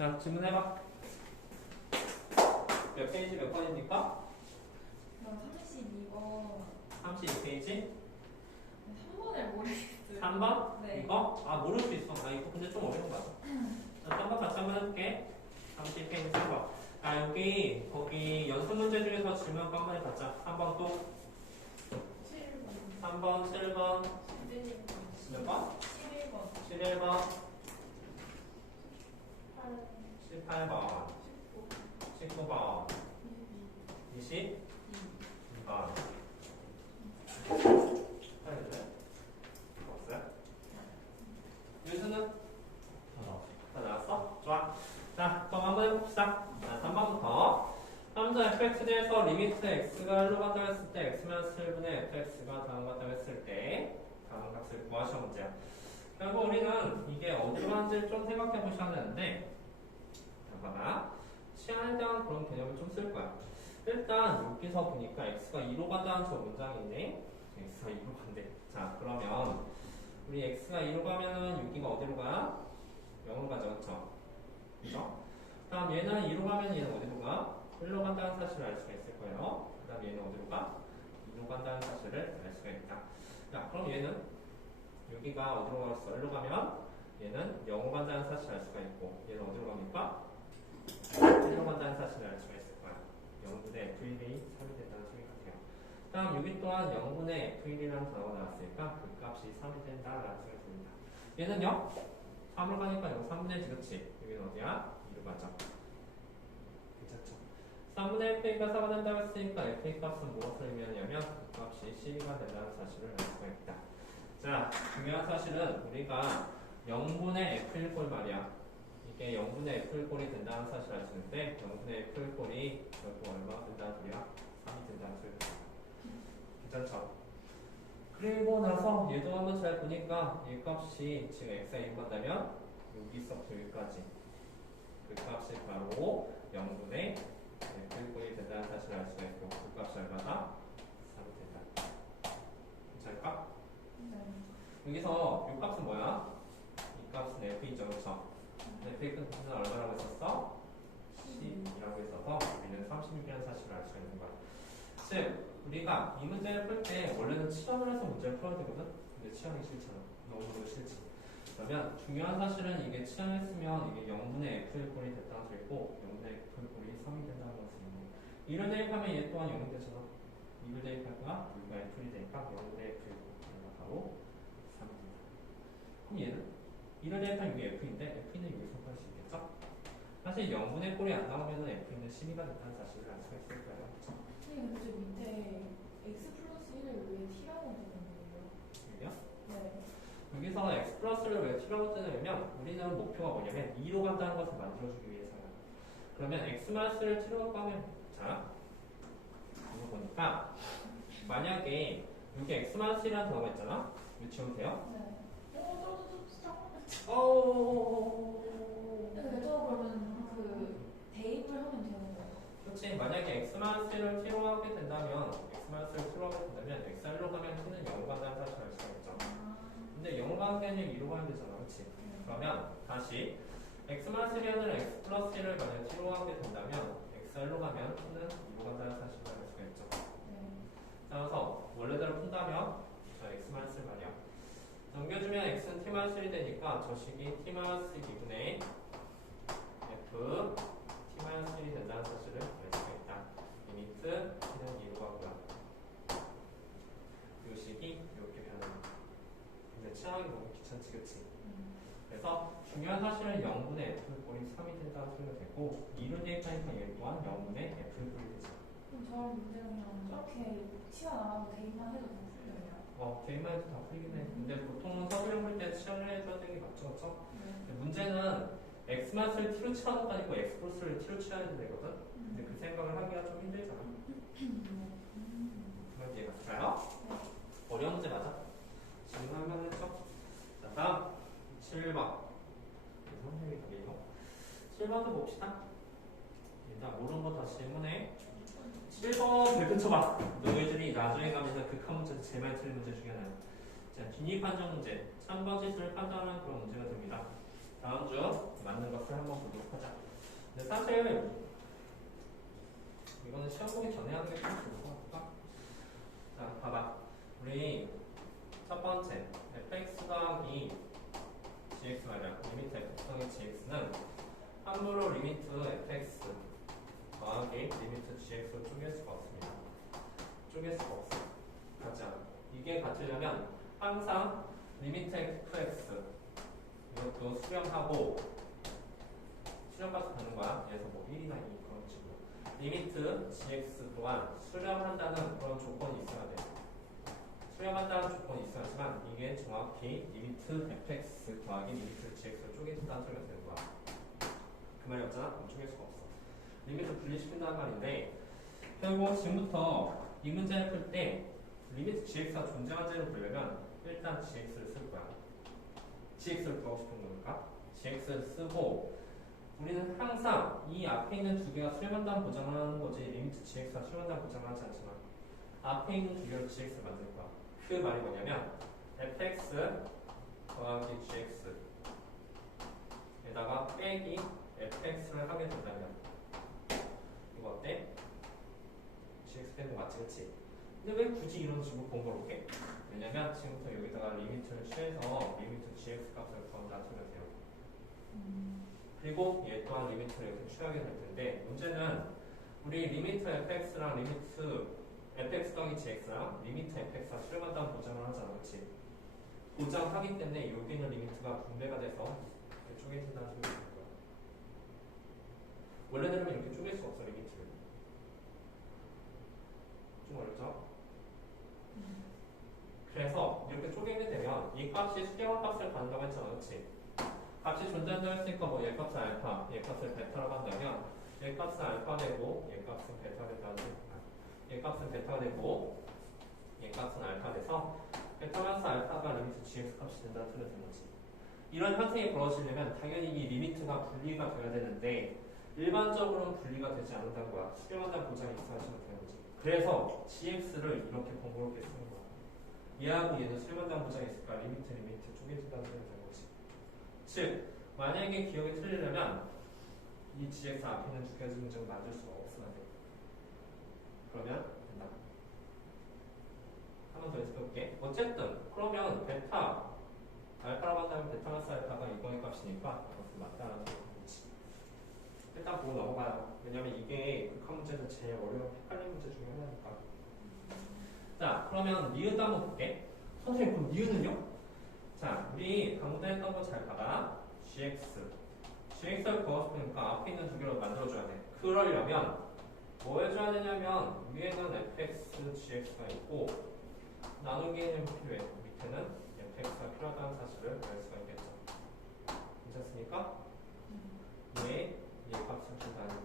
자, 질문해봐. 몇 페이지 몇 번입니까? 32번. 32페이지? 3번을 모르겠어요. 3번? 네. 이거? 아, 모를 수 있어. 아, 이거 근데 좀 어려운 거 같아. 자, 3번 같이 한번 해볼게. 30페이지 3번. 아, 거기 연습 문제 중에서 질문 한 번에 받자. 3번 또? 7번. 3번, 7번. 11번. 몇 번? 11번. 11번. 8. 18번. 19번. 22번. 없어요? 윤수는? 다 나왔어? 좋아. 자, 그럼 한번 해봅시다. 자, 3번부터. 3점 fx에서 리미트 x가 1로 간다고 했을 때 x-1분의 fx가 다음과 같다고 했을 때 다음 값을 구하시오 문제야. 결국 우리는 이게 어디로 가는지 좀 생각해 보셔야 되는데 봐봐. 시간에 대한 그런 개념을 좀 쓸 거야. 일단 여기서 보니까 x가 2로 간다는 저 문장이 있네. x가 2로 간대. 자, 그러면 우리 x가 2로 가면은 여기가 어디로 가? 0으로 가죠, 그쵸? 그죠? 다음 얘는 2로 가면 얘는 어디로 가? 1로 간다는 사실을 알 수가 있을 거예요. 그 다음 얘는 어디로 가? 2로 간다는 사실을 알 수가 있다. 자, 그럼 얘는 여기가 어디로 가서 1로 가면 얘는 0으로 간다는 사실을 알 수가 있고 얘는 어디로 갑니까? 1로 간다는 사실을 알 수가 있을 거야. 0분의 f1이 3이 된다는 소리 같아요. 다음 여기 또한 0분의 f1이라는 단어가 나왔으니까 그 값이 3이 된다라는 소리가 듭니다. 얘는요? 3으로 가니까 이거 3분의 1지, 그치? 여기는 어디야? 2로 가죠. 괜찮죠? 3분의 f가 4가 된다고 했으니까 f 값은 무엇을 의미하냐면 그 값이 c가 된다는 사실을 알 수가 있다. 자, 중요한 사실은 우리가 0분의 f일 꼴 말이야. 이게 0분의 f일 꼴이 된다는 사실을 알 수 있는데 0분의 f일 꼴이 결국 얼마가 된다는 소리야? 3이 된다는 소리야. 괜찮죠? 그리고 나서 얘도 한번 잘 보니까 이 값이 지금 x가 1로 간다면 여기서부터 여기까지 그 값이 바로 0분의 f꼴이 된다는 사실을 알 수가 있고 그 값이 얼마다? 3이 된다. 괜찮을까? 네. 여기서 이 값은 뭐야? 이 값은 f이죠, 그렇죠? f의 큰 뜻은 얼마라고 했었어? 10이라고 했어서 우리는 36이라는 사실을 알 수가 있는 거야. 즉, 우리가 이 문제를 풀 때 원래는 치환을 해서 문제를 풀어야 되거든? 근데 치환이 싫잖아. 너무너무 싫지. 그러면 중요한 사실은 이게 치환했으면 이게 0분의 f의 꼴이 됐다는 소리고 0분의 f의 꼴이 3이 된다는 것을 있는 거야. 1을 대입하면 얘 또한 0이 되잖아. 2를 대입하면 우리가 f이 되니까 0분의 f의 꼴이 바로 3이 된다. 그럼 얘는 1을 대입하면 이게 f인데 f는 여기서 구할 수 있겠죠? 사실 0분의 꼴이 안 나오면 f는 12가 된다는 사실을 알 수가 있을 거예요. 그렇죠? 선생님, 근데 밑에 x 플러스 1을 왜 t라고 되는 거예요? 여기요? 네. 여기서 x 플러스를 왜 t라고 뜨냐면 우리는 목표가 뭐냐면 2로 간다는 것을 만들어주기 위해서요. 그러면 x 마이너스를 t로 가면 자 이거 보니까 만약에 여기 x 마이너스라는 단어가 있잖아. 이거 지우면 돼요? 네. 오. 근데 저 그러면 그 대입을 하면 되는 거예요? 그렇지. 만약에 x-를 t로 하게 된다면 x-를 t로 하게 된다면 x1로 가면 t는 0로 간다는 사실을 알 수가 있죠. 근데 0로 가는 게 아니라 2로 가면 되잖아. 그렇지? 그러면 다시 x-이 아니라 x 플러스 1을 만약에 t로 하게 된다면 x1로 가면 t는 2로 간다는 사실을 알 수가 있죠. 네. 따라서 원래대로 푼다면 자 x-를 말이야. 넘겨주면 x는 t-1이 되니까 저 식이 t-2분의 f t-1이 된다는 사실을 알 수가 있다. 리미트 t는 2로 가고요. 이 식이 이렇게 변합니다. 근데 치환하기 너무 귀찮지, 그치? 그래서 중요한 사실은 0분의 f 꼴이 3이 된다는 소리가 되고 2를 대입하니까 얘 또한 0분의 f 꼴이 되죠. 그럼 저런 문제는 그냥 저렇게 치환 안 하고 대입만 해도 다 풀려요? 대입만 해도 다 풀리긴 해. 근데 보통은 서술형 풀 때 치환을 해줘야 되는 게 맞죠, 그쵸? 네. 문제는 x-를 t로 치환한 거 아니고 x 플러스를 t로 치환해도 되거든? 근데 그 생각을 하기가 좀 힘들잖아. 그런 이해 갔을까요? 네. 어려운 문제 맞아? 질문 한번 했죠? 자, 다음 7번. 선생님이 답이에요. 7번도 봅시다. 일단 모르는 거 다 질문해. 7번 배분쳐봐. 너희들이 나중에 가면서 극한 문제에서 제일 많이 틀린 문제 중에 하나야. 자, 빈입 판정 문제. 참거 지수를 판단하는 그런 문제가 됩니다. 다음 주 맞는 것을 한번 보도록 하자. 근데 사실 이거는 시험 보기 전에 하는 게 좀 좋을 것 같다. 자, 봐봐. 우리 첫 번째 fx 더하기 gx 말이야. 리미트 fx 더하기 gx는 함부로 리미트 fx 더하기 리미트 gx로 쪼갤 수가 없습니다. 쪼갤 수가 없어. 같지 않아. 이게 같으려면 항상 리미트 fx 이것도 수렴하고 수렴값을 받는 거야. 그래서 뭐 1이나 2 그런 식으로. 리미트 gx 또한 수렴한다는 그런 조건이 있어야 돼. 수렴한다는 조건이 있어야지만 이게 정확히 리미트 fx 더하기 리미트 gx를 쪼개진다는 소리가 되는 거야. 그 말이 없잖아? 그럼 쪼갤 수가 없어. 리미트 분리시킨다는 말인데 결국 지금부터 이 문제를 풀 때 리미트 gx가 존재하는지를 보려면 일단 gx를 쓸 거야. gx를 구하고 싶은 거니까 gx를 쓰고 우리는 항상 이 앞에 있는 두 개가 수렴한다는 보장을 하는 거지 리미트 gx가 수렴한다는 보장을 하지 않지만 앞에 있는 두 개로 gx를 만들 거야. 그 말이 뭐냐면 fx 더하기 gx 에다가 빼기 fx를 하게 된다면 이거 어때? gx 빼는 거 맞지 그치? 근데 왜 굳이 이런 식으로 번거롭게? 왜냐면 지금부터 여기다가 리미트를 취해서 리미트 gx 값을 구한다는 소리가 돼요. 그리고 얘 또한 리미트를 이렇게 취하게 될 텐데 문제는 우리 리미트 fx랑 리미트 fx 더하기 gx랑 리미트 fx가 수렴한다는 보장을 하잖아 그치? 보장하기 때문에 여기 있는 리미트가 분배가 돼서 이렇게 쪼개진다는 소리가 되는 거야. 원래대로는 이렇게 쪼갤 수 없어 리미트를. 좀 어렵죠? 그래서 이렇게 쪼개게 되면 이 값이 수렴한 값을 받는다고 했잖아 그치? 값이 존재한다고 했으니까 뭐 얘 값은 알파, 얘 값을 베타라고 한다면 얘 값은 알파 되고 얘 값은 베타 된다는 소리야. 얘 값은 베타가 되고 얘 값은 알파 돼서 베타 마이너스 알파가 리미트 gx 값이 된다는 소리가 되는 거지. 이런 현상이 벌어지려면 당연히 이 리미트가 분리가 돼야 되는데 일반적으로는 분리가 되지 않는다는 거야. 수렴한다는 보장이 있어야지만 되는 거지. 그래서 gx를 이렇게 번거롭게 쓰는 거야. 얘하고 얘는 수렴한다는 보장이 있을까? 리미트 쪼개진다는 소리가 되는 거지. 즉 만약에 기억이 틀리려면 이 gx 앞에 있는 두 가지 문제를 만들 수가 없어야 돼. 그러면 된다. 한 번 더 연습해볼게. 어쨌든 그러면 베타 알파라고 한다면 베타 마이너스 알파가 이거의 값이니까 그것은 맞다라는 거지. 일단 보고 넘어가요. 왜냐면 이게 극한 문제에서 제일 어려운 헷갈리는 문제 중에 하나니까. 자 그러면 니은도 한번 볼게. 선생님 그럼 니은은요? 자 우리 방금 했던 거 잘 봐봐. gx를 구하고 싶으니까 앞에 있는 두 개로 만들어줘야 돼. 그러려면 뭐 해줘야 되냐면 위에는 fx, gx가 있고 나누기에는 필요해. 밑에는 fx가 필요하다는 사실을 알 수가 있겠죠. 괜찮습니까? 얘 값을 준다니까.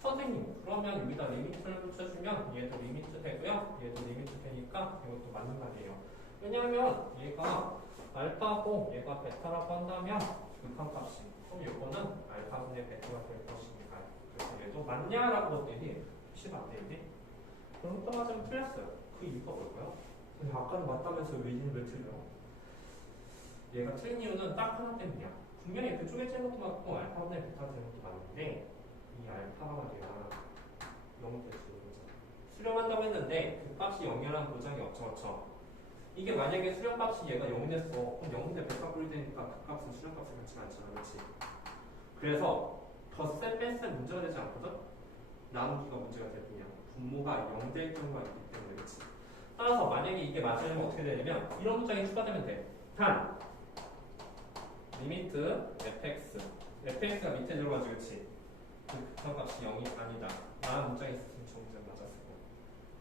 선생님 그러면 여기다 리미트를 붙여주면 얘도 리미트 되고요. 얘도 리미트 되니까 이것도 맞는 말이에요. 왜냐하면 얘가 알파고 얘가 베타라고 한다면 극한 값이 그럼 이거는 알파분의 베타가 될 것이니까 그래서 얘도 맞냐라고 봤더니 표시가 안 되는데 그럼 또 맞으면 틀렸어요. 그 이유가 뭘까요? 근데 아까는 맞다면서 왜 이름을 틀려? 얘가 틀린 이유는 딱 하나 때문이야. 분명히 이렇게 쪼개지는 것도 맞고 알파분의 베타가 되는 것도 맞는데 이 알파가 말이야 0이 될 수 있는 거잖아. 수렴한다고 했는데 그 값이 0이라는 보장이 없죠 그렇죠? 이게 만약에 수렴값이 얘가 0이 됐어. 그럼 0인데 베타 꼴이 되니까 그 값은 수렴값을 같이 많잖아 그렇지? 그래서 덧셈 뺄셈 문제가 되지 않거든? 나누기가 문제가 될 뿐이야. 분모가 0될 경우가 있기 때문에 그렇지? 따라서 만약에 이게 맞으려면 어떻게 되냐면 이런 문장이 추가되면 돼. 단 리미트 fx가 밑에 들어가지 그렇지? 그 극한값이 0이 아니다 라는 문장이 있었으면 저 문제가 맞았을 거야.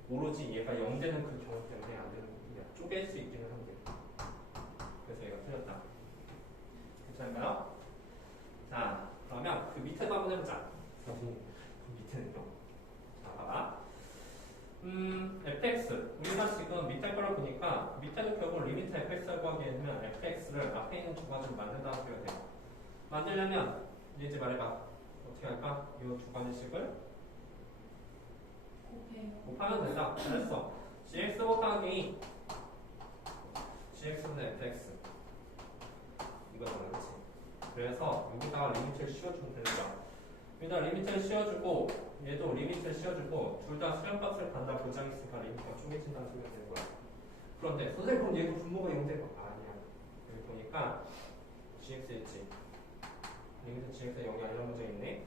오로지 얘가 0 되는 그 경우 때문에 안 되는 부분이야. 쪼갤 수 있기는 한데 그래서 얘가 틀렸다. 괜찮을까요? 자 그러면 그 밑에도 한번 해보자. 그 밑에는요? 자 봐봐. fx 우리가 지금 밑에 거를 보니까 밑에도 결국 리미트 fx를 구하기에는 fx를 앞에 있는 두 가지로 만든다는 소리가 돼요. 만들려면 이제 말해봐. 어떻게 할까? 이 두 가지씩을 곱하면 된다. 잘했어. gx 곱하기 gx분의 fx 이거잖아 그렇지? 그래서 여기다가 리미트를 씌워주면 되는 거야. 일단 리미트를 씌워주고 얘도 리미트를 씌워주고 둘 다 수렴값을 간다 보장했으니까 리미트가 쪼개진다는 소리가 되는 거야. 그런데 선생님 그럼 얘도 분모가 0된 거 아니야. 여기 보니까 gx 있지. 리미트 gx가 0이 아니란 문제 있네.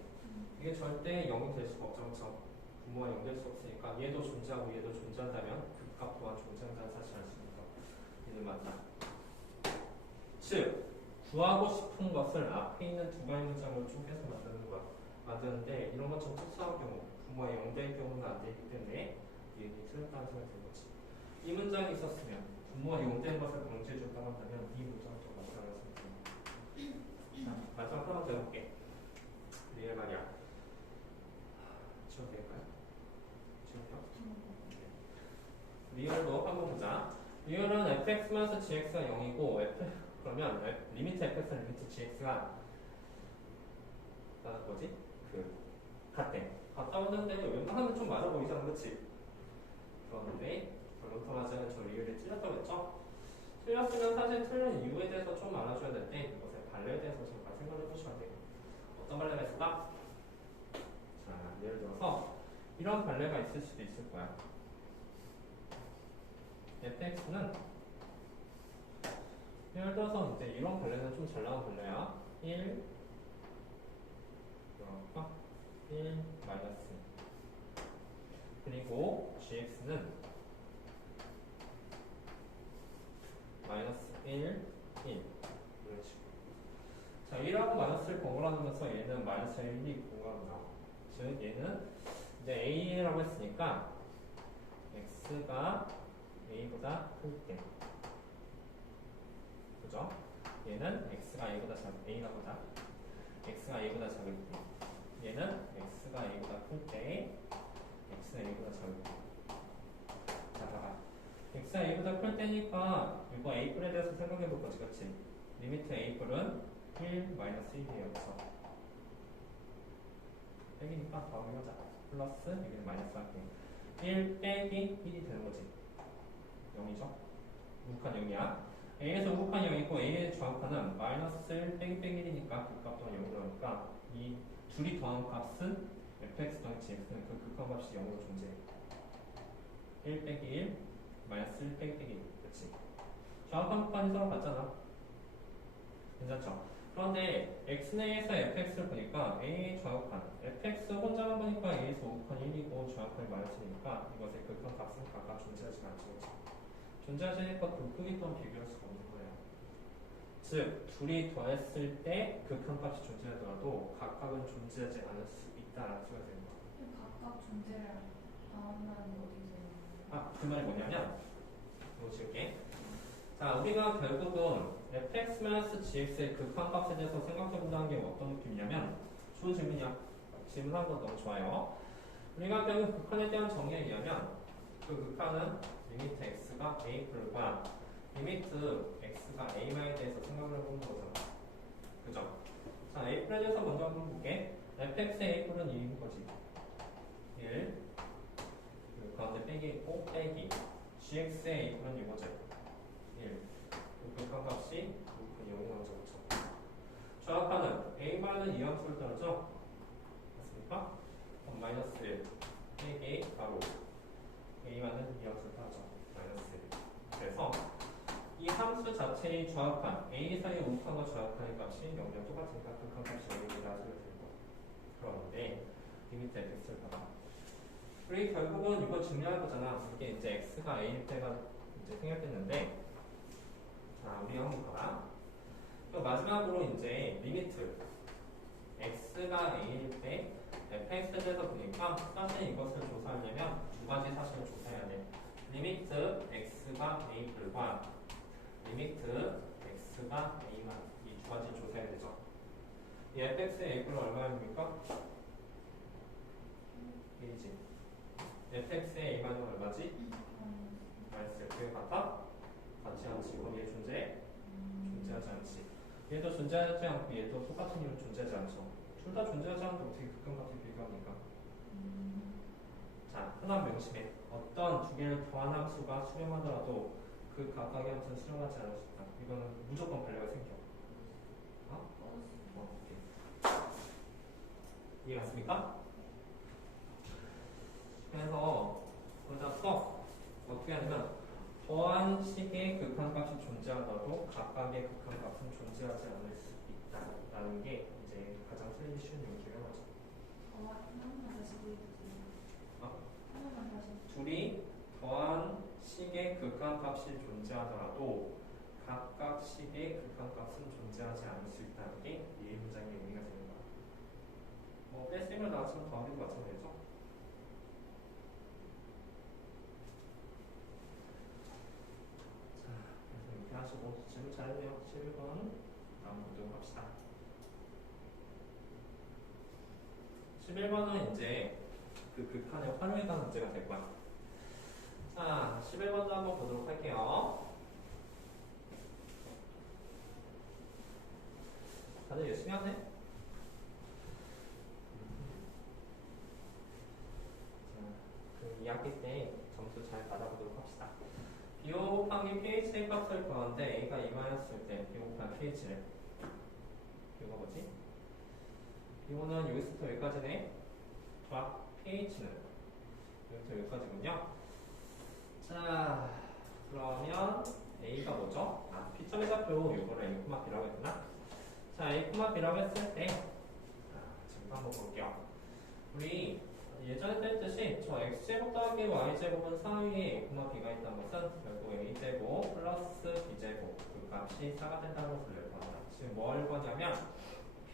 이게 절대 0이 될 수가 없죠. 그렇죠? 분모가 0 될 수 없으니까 얘도 존재하고 얘도 존재한다면 극값 또한 존재한다는 사실을 알 수 있는 거. 얘는 맞다. 즉 구하고 싶은 것을 앞에 있는 두 가지 문장으로 쪼개서 만드는 거야. 만드는데 이런 것처럼 특수한 경우 분모가 0 될 경우는 안 되기 때문에 얘는 틀렸다는 생각이 든 거지. 이 문장이 있었으면 분모가 0 된 것을 강조해 줬다고 한다면 이 문장을 더 맞다고 했습니다. 자, 마지막 하나 더 해볼게. 리얼 말이야. 지워도 될까요? 지워요? 리얼도 한번 보자. 리얼은 fx-gx가 0이고 그러면 리미트 fx는 리미트 gx가 뭐지? 같대. 같다고 했는데 웬만하면 좀 맞아 보이잖아, 그렇지? 그런데 결론부터 저 리얼이 틀렸다고 했죠? 틀렸으면 사실 틀린 이유에 대해서 좀 알아줘야 되는데 이것의 반례에 대해서 잠깐 생각을 해보셔야 돼요. 어떤 반례가 있을까? 자, 예를 들어서 이런 반례가 있을 수도 있을 거야. fx는 예를 들어서 이제 이런 반례는 좀 잘 나온 반례야. 1 마이너스 그리고 gx는 마이너스 1, 1 이런 식으로. 자, 1하고 마이너스를 번갈아 놓으면서 얘는 마이너스 1, 2 번갈아 나와. 즉 얘는 이제 a라고 했으니까 x가 a보다 클 때, 그죠? 얘는 x가 a보다 a가 보다 x가 a보다 작을 때, 얘는 x가 a보다 클 때, x는 a보다 작을 때. 자, 봐봐. x가 a보다 클 때니까 이거 a뿔에 대해서 생각해 볼 거지, 그렇지? 리미트 a뿔은 1 마이너스 1이에요, 그래서 빼기니까 바로 해보자. 플러스 여기는 마이너스 할게. 1 빼기 1이 되는 거지. 0이죠? 우극한 0이야. a에서 우극한 0이고 a의 좌우칸은 마이너스 1 빼기 1이니까 그 값 또한 0이 나오니까 이 둘이 더한 값은 fx 더하기 gx는 그 극한 값이 0으로 존재해. 1 빼기 1 마이너스 1 빼기 1. 그렇지? 좌우칸 극한이 서로 같잖아. 괜찮죠? 그런데 x내에서 fx를 보니까 a의 좌우칸 fx 혼자만 보니까 a에서 우극한 1이고 좌우칸이 마이너스니까 이것의 극한 값은 각각 존재하지 않죠. 존재하지 않으니까 그 크기 또한 비교할 수가 없는 거예요. 즉 둘이 더했을 때 극한 값이 존재하더라도 각각은 존재하지 않을 수 있다라는 소리가 되는 거예요. 각각 존재를 나온다는 게 어디서? 그 말이 뭐냐면 이거 지울게. 자, 우리가 결국은 fx-gx의 극한값에 대해서 생각해본다는 게 어떤 느낌이냐면 좋은 질문이야. 질문한 거 너무 좋아요. 우리가 결국 극한에 대한 정의에 의하면 그 극한은 리미트 x가 a 뿔과 리미트 x가 a만에 대해서 생각을 해보는 거잖아. 그죠? 자, a 뿔에 대해서 먼저 한번 볼게. fx의 a 뿔은 1인 거지. 1 그리고 가운데 빼기 있고 빼기 gx의 a 뿔은 이거지. 1. 극한 값이 0이 나오죠. 그렇죠? 좌우칸은 a만은 2함수를 따르죠? 맞습니까? 그럼 마이너스 1 빼기 바로 a만은 2함수를 따르죠. 마이너스 1. 그래서 이 함수 자체의 좌우칸 a 사이의 우칸과 좌우칸의 값이 0랑 똑같으니까 극한 값이 0이다 소리가 되는 거예요. 그런데 리미트 fx를 봐봐. 우리 결국은 이거 증명할 거잖아. 이게 이제 x가 a일 때가 이제 생략됐는데 자, 우리 한번 봐봐. 또 마지막으로 이제 리미트 x가 a일 때 fx에 대해서 보니까 사실 이것을 조사하려면 두 가지 사실을 조사해야 돼. 리미트 x가 a 뿔과 리미트 x가 a만 이 두 가지 조사해야 되죠. 이 fx의 a 뿔은 얼마입니까? 1이지. fx의 a만은 얼마지? 마이너스 f의 같아? 같지 않지. 그럼 얘 존재하지 않지. 얘도 존재하지 않고 얘도 똑같은 이유로 존재하지 않죠. 둘 다 존재하지 않는데 어떻게 극한값을 비교합니까? 자, 흔한 명심해. 어떤 두 개를 더한 함수가 수렴하더라도 그 각각의 함수는 수렴하지 않을 수 있다. 이거는 무조건 반례가 생겨. 오케이. 이해 갔습니까? 그래서 거기다 써 어떻게 하냐면 더한 식의 극한값이 존재하더라도 각각의 극한값은 존재하지 않을 수 있다라는 게 이제 가장 틀리기 쉬운 용기를 하죠. 한 번만 다시 보여주세요. 어? 한 번만 다시. 둘이 더한 식의 극한값이 존재하더라도 각각 식의 극한값은 존재하지 않을 수 있다는 게 이 문장의 의미가 되는 거야. 뭐 뺄셈을 나왔지만 더하기도 마찬가지죠. 자, 그래서 이렇게 하시고 질문 잘했네요. 11번 다음 보도록 합시다. 11번은 이제 그 극한의 활용에 관한 문제가 될 거야. 자, 11번도 한번 보도록 할게요. 다들 열심히 하네? 자, 그 2학기 때 점수 잘 받아보도록 합시다. b 오 곱하기 pH의 값을 구하는데 a가 2마이너스일 때 b 곱하기 pH를 이거 뭐지? b5는 여기서부터 여기까지네. 좋아. pH는 여기부터 여기까지군요. 자, 그러면 a가 뭐죠? 아, p점의 좌표 이거를 a, b라고 했구나. 자, a, b라고 했을 때 지금 한번 볼게요. 우리 예전에 뺐듯이 저 x제곱 더하기 y제곱은 사이에 a, b가 있다는 것은 결국 a제곱 플러스 b제곱 그 값이 4가 된다는 것을 낼 거야. 지금 뭐 하려고 하냐면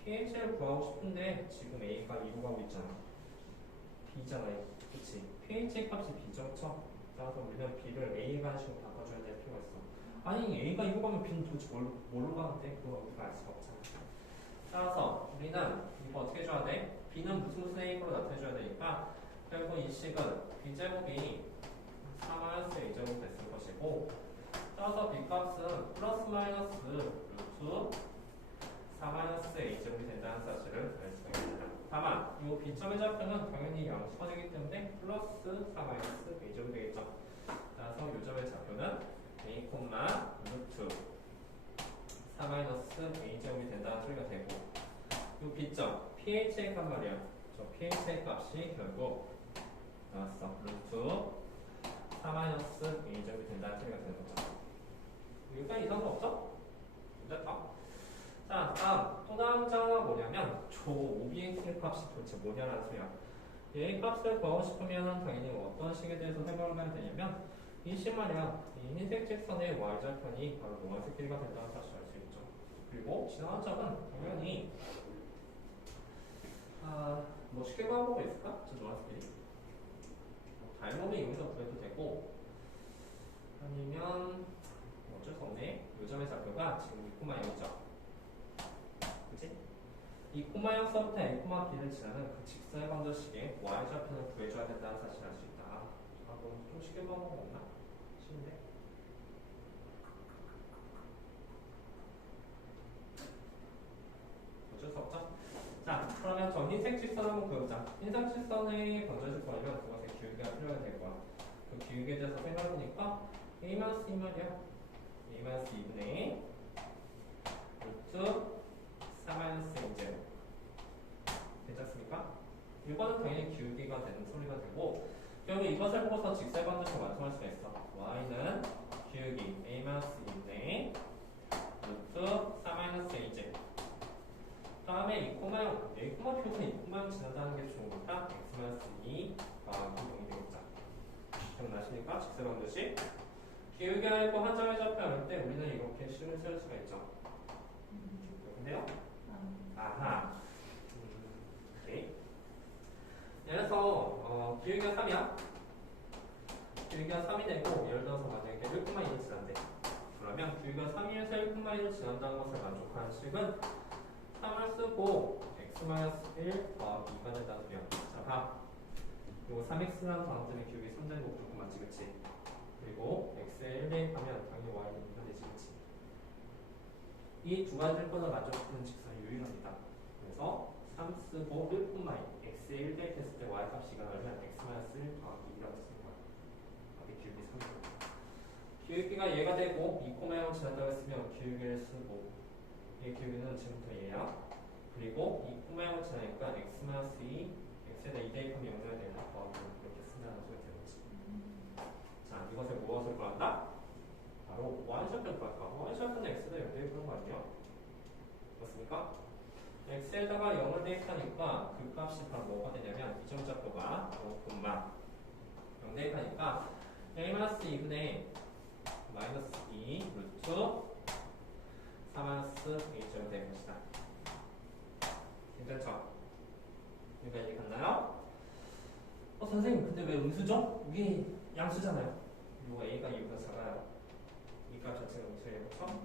pH를 구하고 싶은데 지금 a가 2로 가고 있잖아. b잖아요. 그치? pH의 값이 b죠. 그쵸? 따라서 우리는 b를 a에 가는 식으로 바꿔줘야 될 필요가 있어. 아니 a가 2로 가면 b는 도대체 뭘로 가는데? 그거 우리가 알 수가 없잖아. 따라서 우리는 이거 어떻게 해줘야 돼? b는 무슨 a로 나타내줘야 되니까 결국 이 식은 b제곱이 4-a제곱 됐을 것이고 따라서 b값은 플러스 마이너스 루트 4-a제곱이 된다는 사실을 알 수가 있습니다. 다만 이 b점의 좌표는 당연히 양수번이기 때문에 플러스 4-a제곱이 되겠죠. 따라서 이 점의 좌표는 a, 루트 4-a제곱이 된다는 소리가 되고 이 b점 pH의 값 말이야. 저 pH의 값이 결국 나왔어. 루트 4-a제곱이 된다는 소리가 되는 거죠. 여기까지 이상도 없죠? 됐다. 자, 또 다음 자가 뭐냐면 저 OBX의 값이 도대체 뭐냐라는 소리야. 얘의 값을 구하고 싶으면 당연히 어떤 식에 대해서 생각을 해야 되냐면 이 식 말이야. 이 흰색 직선의 y절편이 바로 노란색 길이가 된다는 사실을 알 수 있죠. 그리고 지나간 점은 당연히 뭐 쉽게 구한 거가 있을까? 저 노란색 길이? 닮으면 여기서 구해도 되고 아니면 어쩔 수 없네. 요 점의 좌표가 지금 2,0이죠. 그치? 2,0서부터 a, b를 지나는 그 직선의 방정식의 y좌표를 구해줘야 된다는 사실을 알 수 있다. 그럼 좀 쉽게 구한 거가 없나? 쉬운데? 어쩔 수 없죠? 자, 그러면 저 흰색 직선 한번 그려보자. 흰색 직선의 방정식 구하려면 그것의 기울기가 필요가 될 거야. 그 기울기에 대해서 생각해보니까 a-2 말이야. a-2분의 루트 4-a제곱. 괜찮습니까? 이거는 당연히 기울기가 되는 소리가 되고 결국 이것을 보고서 직사의 방정식을 완성할 수가 있어. y는 기울기 a-2분의 루트 4-a제곱. 다음에 2,0 a, 표는 2,0 지난다는 게 좋으니까 x-2 더하기 0이 되겠죠. 기억나십니까? 직사의 방정식. 기울기가 있고 한 점의 좌표 할 때 우리는 이렇게 식을 세울 수가 있죠. 근데요? 아하. 오케이. 예를 들어서 기울기가 3이야. 기울기가 3이 되고 예를 들어서 만약에 1,2를 지난대. 그러면 기울기가 3에서 1,2를 지난다는 것을 만족하는 식은 3을 쓰고 x-1 더하기 2가 된다는 소리야. 자, 봐. 요거 3x라는 다음점의 기울기 3 되는 거 무조건 맞지, 그치? 그리고 x에 1 대입하면 당연히 y는 2가 되지, 그치? 이 두 가지 조건을 만족시키는 직선이 유일합니다. 그래서 3 쓰고 1,y x에 1 대입했을 때 y 값이 2가 나오면 x-1 더하기 2라고 쓰는 거야. 앞에 기울기 3이고 기울기가 얘가 되고 2,0을 지난다고 했으면 기울기를 쓰고 얘 기울기는 지금부터 얘야. 그리고 이 꼬마형을 지나니까 x-2 x에다 2 대입하면 0이 되는 거 그렇게 쓴다는 소리 되겠지. 자, 이것을 무엇을 구한다? 바로 원샷을 구할까? 원샷은 x에다 0 대입하는 거 아니야? 맞습니까? x에다가 0을 대입하니까 그 값이 바로 뭐가 되냐면 이 점작도가 0 대입하니까 a-2분의 마이너스 2 루트 4-a제곱 될 것이다. 괜찮죠? 여기까지 갔나요? 선생님 근데 왜 음수죠? 이게 양수잖아요. 이거 a가 2보다 작아요. 이 값 자체가 음수예요. 그렇죠?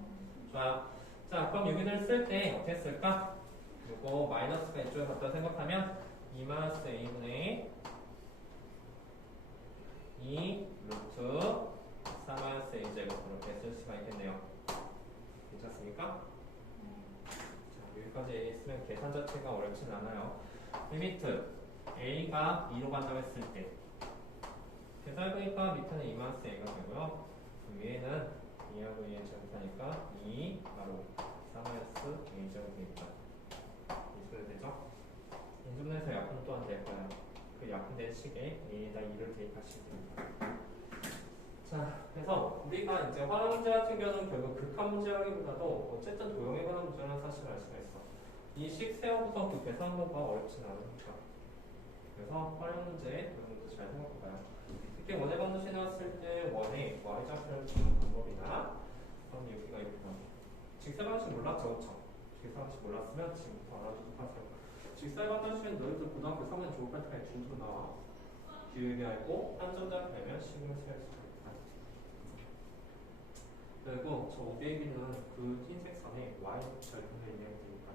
좋아요. 자, 그럼 여기를 쓸 때 어떻게 쓸까? 그리고 마이너스가 이쪽에 갔다 생각하면 2-a분의 2 루트 4-a제곱 이렇게 쓸 수가 있겠네요. 괜찮습니까? 자, 여기까지 쓰면 계산 자체가 어렵진 않아요. 리미트 a가 2로 간다고 했을 때 계산해보니까 밑에는 2-a가 되고요. 그 위에는 2하고 2의 제곱하니까 2 바로 4-a제곱 되니까 이 소리 되죠? 인수분해서 약분 또한 될 거예요. 그 약분된 식에 a에다 2를 대입하시면 됩니다. 자, 그래서 우리가 이제 화학 문제 같은 경우는 결국 극한 문제라기보다도 어쨌든 도형에 관한 문제라는 사실을 알 수가 있어. 이 식 세워서 그 계산도가 어렵진 않으니까. 그래서 활용 문제, 그런 것도 잘 생각해봐요. 특히 원의 반드시 나왔을 때 원의 y좌표를 푸는 방법이나 그럼 여기가 이렇게 나와요. 직사 방식 몰랐죠? 그쵸? 직사 방식 몰랐으면 지금부터 알아두도록 하세요. 직사의 반드시는 너희들 고등학교 3학년 졸업할 때까지 중도 나와. 기울게 알고 한점작 되면 식을 세울 수 있다. 그리고 저 500이는 그 흰색 선에 y 절편을 이해하면 되니까.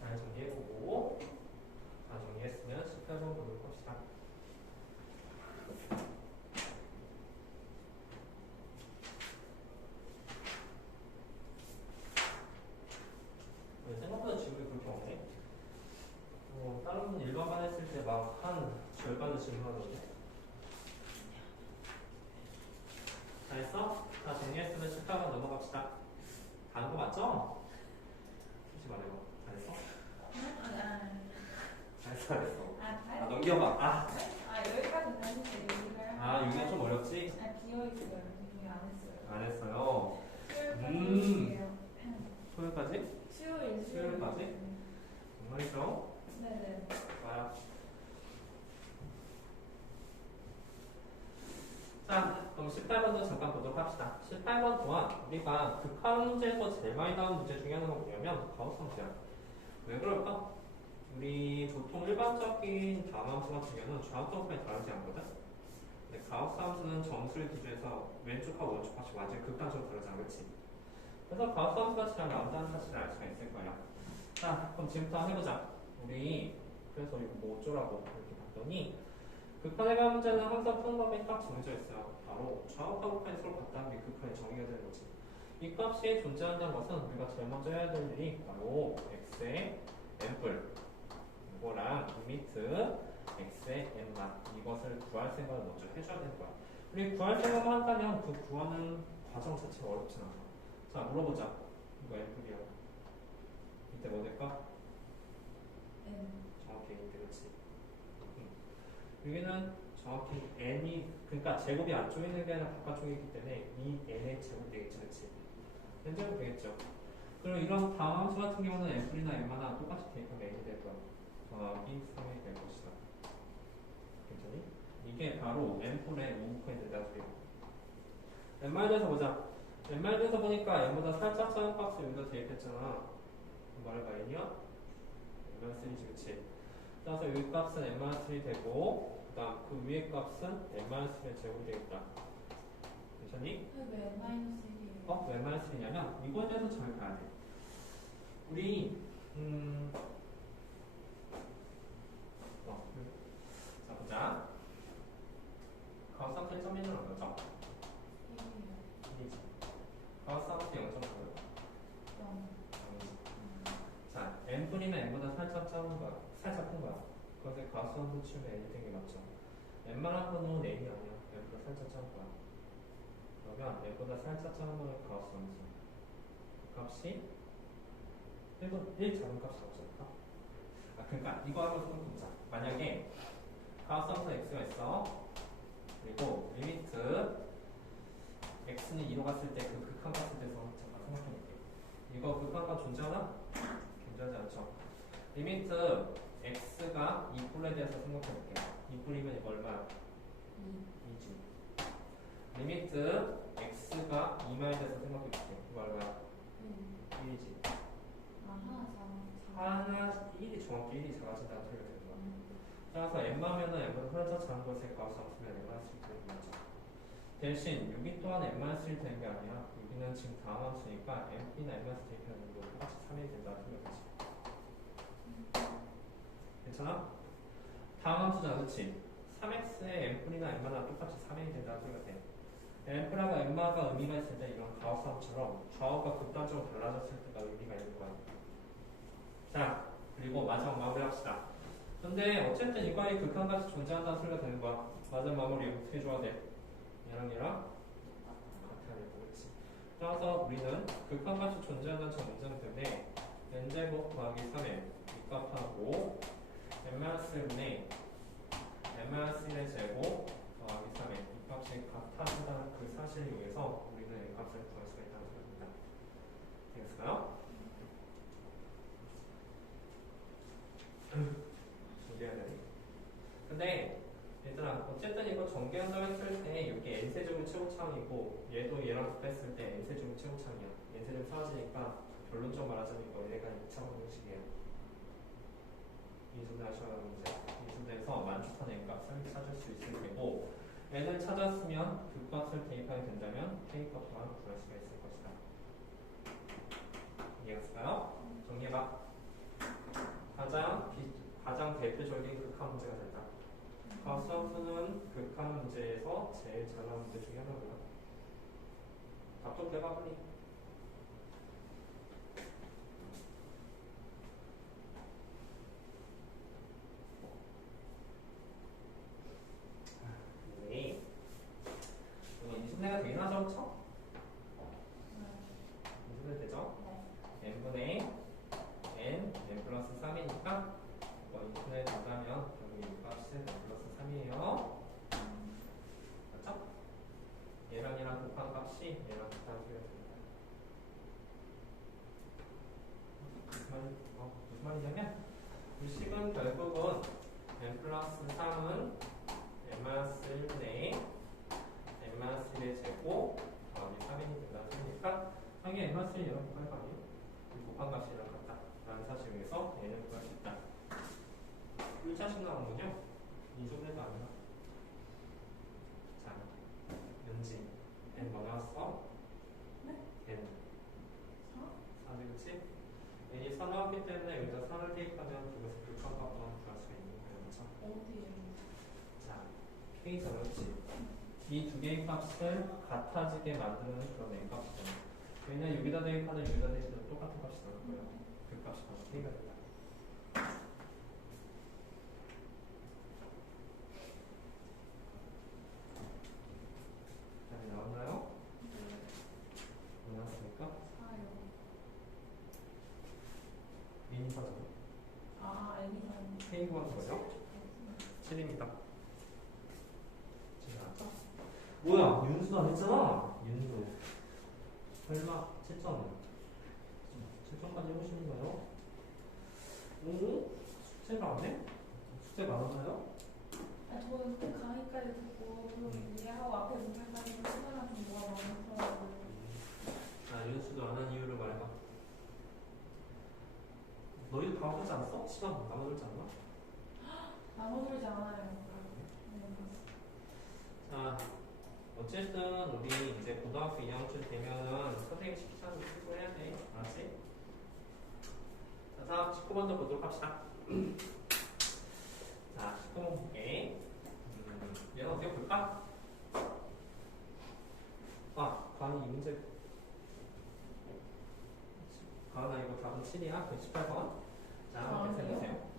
잘 정리해보고 다 정리했으면 18번 보도록 합시다. 생각보다 질문이 그렇게 없네. 다른 분 일반만 했을 때 막 한 절반을 질문하던데. 다 했어? 다 정리했으면 18번 넘어갑시다. 다 한 거 맞죠? 솔직히 말해봐. 다 했어? 다 했어, 안 했어? 넘겨봐. 여기까지 다시 얘기를 여기가 좀 어렵지? 비어있어요. 여기 안 했어요. 안 했어요. 수요일까지 토요일까지? 수요일까지? 정말이죠? 네네. 좋아요. 자, 그럼 18번도 잠깐 보도록 합시다. 18번 동안 우리가 극한 문제에서 제일 많이 나온 문제 중에 하나가 뭐냐면 가우스 함수야. 왜 그럴까? 우리 보통 일반적인 다함수 같은 경우는 좌우점까지 다르지 않거든? 근데 가우스 함수는 점수를 기준해서 왼쪽하고 오른쪽하고 완전히 극단적으로 다르잖아, 그치? 그래서 가우스 함수가 잘 나온다는 사실을 알 수가 있을 거야. 자, 그럼 지금부터 해보자. 우리 그래서 이거 뭐 어쩌라고 이렇게 봤더니 극한의 가 문제는 항상 푸는 법이 딱 정해져 있어요. 바로 좌우하고 극한이 서로 같다는 게 극한의 정의가 되는 거지. 이 값이 존재한다는 것은 우리가 제일 먼저 해야 될 일이 바로 x의 n뿔 이거랑 리미트 x의 n만 이것을 구할 생각을 먼저 해줘야 되는 거야. 우리 구할 생각을 한다면 그 구하는 과정 자체가 어렵진 않아. 자, 물어보자. 이거 n뿔이야. 이때 뭐 될까? 정확히 n인데, 그렇지? 여기는 정확히 n이 그러니까 제곱이 안쪽에 있는 게 아니라 바깥쪽에 있기 때문에 이 n의 제곱 되겠지, 그렇지? n 제곱 되겠죠. 그리고 이런 다음 함수 같은 경우는 n뿔이나 n마다 똑같이 대입하면 n이 될 거야. 더하기 3이 될 것이다. 괜찮니? 이게 바로 n뿔의 우극한이 된다는 소리야. n마이너에서 보자. n마이너에서 보니까 n보다 살짝 작은 값을 여기다 대입했잖아. 말해봐, n이야? n-3지, 그치? 따라서 여기 값은 n-3 되고 그 다음 그 위에 값은 n-3의 제곱이 되겠다. 괜찮니? 왜 N-1이에요? 왜 n-3냐면 이거에 대해서 잘 봐야 돼. 우리 자 보자. 가우스 함수 1.1은 얼마죠? 1이지. 가우스 함수 0.9요. 자, n분이면 n보다 살짝 작은 거야. 살짝 큰 거야. 그것을 가우스 함수 치면 n이 된 게 맞죠. n만 한 번은 n이 아니야. n보다 살짝 작은 거야. 그러면 얘보다 살짝 작은 거는 가우스 함수. 값이 1 작은 값이 없을까? 그러니까 이거 한번 생각해보자. 만약에 가우스 함수 x가 있어. 그리고 리미트 x는 2로 갔을 때 그 극한값에 대해서 잠깐 생각해볼게. 이거 극한값 존재하나? 존재하지 않죠. 리미트 x가 2뿔에 대해서 생각해볼게. 2뿔이면 이거 얼마야? 2지. 리미트 x가 2마에 대해서 생각해볼게. 이거 얼마야? 1이지. 하나 1이 정확히 1이 작아진다는 소리가 되는 거야. 따라서 n마면은 n보다 살짝 작은 것에 가우스 함수면 n-1이 되는 거죠. 대신 6이 또한 n-1이 되는 게 아니야. 여기는 지금 다음 함수니까 np나 n-1 대입하는 거 똑같이 3이 된다는 소리가 되지. 괜찮아? 다음 함수잖아, 그치? 3x에 n분이나 n마나 똑같이 3이 된다는 소리가 돼. n분하고 n마가 의미가 있을 때 이런 가우스 함수처럼 좌우가 극단적으로 달라졌을 때가 의미가 있는 거야. 자, 그리고 마지막 마무리 합시다. 근데 어쨌든 이거의 극한값이 존재한다는 소리가 되는 거야. 마지막 마무리 어떻게 해줘야 돼? 얘랑 같아야 되고, 그렇지. 따라서 우리는 극한값이 존재한다는 저 문장 때문에 n제곱 더하기 3의 이 값하고 n-1분의 n-1의 제곱 더하기 3의 이 값이 같아진다는 그 사실에 의해서 우리는 n 값을 구할 수가 있다는 소리입니다. 되겠어요? 정리해야 되니? 근데 얘들아 어쨌든 이거 전개한다고 했을 때 이게 n세제곱 최고차항이고 얘도 얘랑 곱했을 때 n세제곱 최고차항이야. n세제곱 사라지니까 결론적으로 말하자면 이거 얘가 2차 방정식이에요. 이수대 하셔야 하는 문제. 이수대에서 만족한 n값을 찾을 수 있을 테고 n을 찾았으면 그 값을 대입하게 된다면 k값만 구할 수가 있을 것이다. 이해했을까요? 정리해봐. 가장 대표적인 극한 문제가 된다. 가우스 함수는 극한 문제에서 제일 잘 나오는 문제 중에 하나고요. 답도 대봐 빨리. 네. 이거 인수분해가 되긴 하죠, 그쵸? 인수분해 되죠? n분의 n 플러스 3이니까 이거 인수분해 된다면 결국 이 값은 n 플러스 3이에요. 맞죠? 얘랑 곱한 값이 얘랑 곱한 소리가 됩니다. 무슨 말이냐면 이 식은 결국은 n 플러스 3은 n-1분의 n-1의 제곱 더하기 3인이 된다는 소리니까 당연히 n-1이 얘랑 곱할 거 아니에요? 이 곱한 값이 얘랑 같다 라는 사실에 의해서 얘는 구할 수 있다. 1차식 나오는군요. 이중대도 아니야. 자, 연지 n 뭐 나왔어? 네? n 4지 그치? n이 4 나왔기 때문에 여기다 4를 대입하면 그것을 극한값만 구할 수가 있는 거예요. 그렇죠? 어디에? 자, K잖아, 그렇지? 이 두 개의 값을 같아지게 만드는 그런 n 값이잖아. 왜냐면 여기다 대입하는 여기다 대입하는 똑같은 값이 나올 거예요. 그 값이 바로 K가 된다. 답이 나왔나요? 왜 나왔습니까? 4요. 미니사죠. N이선. K 구하는 거죠? 7입니다. 뭐야? 윤수도 안 했잖아. 윤수. 설마 7점. 7점까지 해보시는 거예요? 오? 숙제를 안 해? 숙제 많았나요? 저는 그 강의까지 듣고 좀 이해하고 앞에 문제까지 시간이 좀 뭐가 많더라고요. 아, 윤수도 안 한 이유를 말해봐. 너희도 다 하지 않았어? 시간 나눠들지 않나? 나눠들지 않아요. 네. 자, 어쨌든 우리 이제 고등학교 2학년 되면은 선생님 시키자는 거 출소해야 돼. 알았지? 자, 다음 19번도 보도록 합시다. 자, 19번 볼게. 얘가 어떻게 볼까? 아, 가은이 이 문제. 가은아, 이거 답은 7이야? 118번. 자, 한번 해보세요.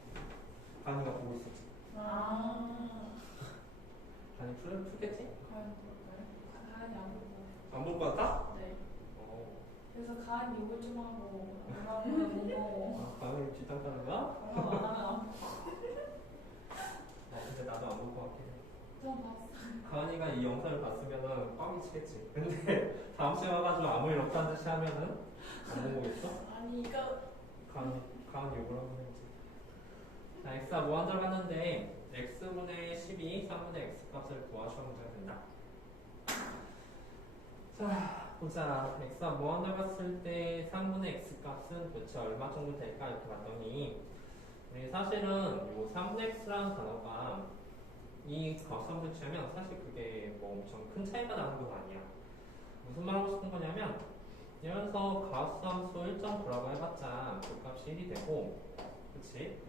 가은이가 보고 있었지. 가은이 풀겠지? 과연 그럴까요? 가연이 안 보고. 안 볼 것 같다? 네. 어. 그래서 가은 욕을 좀 하고 얼마 보면 못 먹어. 아, 가은이 뒷담 까는 거야? 얼마 안 하면 안 먹어. 근데 나도 안 볼 것 같긴 해. 좀 봤어. 가은이가 이 영상을 봤으면은 뻥이 치겠지. 근데 다음 주에 와가지고 아무 일 없다는 듯이 하면은 안 보겠어? 아니 이거 가은이 욕을 하면 해야지. 자, x가 무한 들어갔는데 x분의 12, 3분의 x 값을 구하시면 문제가 된다. 자, 보자. x가 무한 들어갔을 때 3분의 x 값은 도대체 얼마 정도 될까? 이렇게 봤더니 우리 사실은 요 3분의 x라는 단어가 이 값함수 취하면 사실 그게 뭐 엄청 큰 차이가 나는 건 아니야. 무슨 말 하고 싶은 거냐면 예를 들어서 가우스함수 1.9라고 해봤자 그 값이 1이 되고 그치?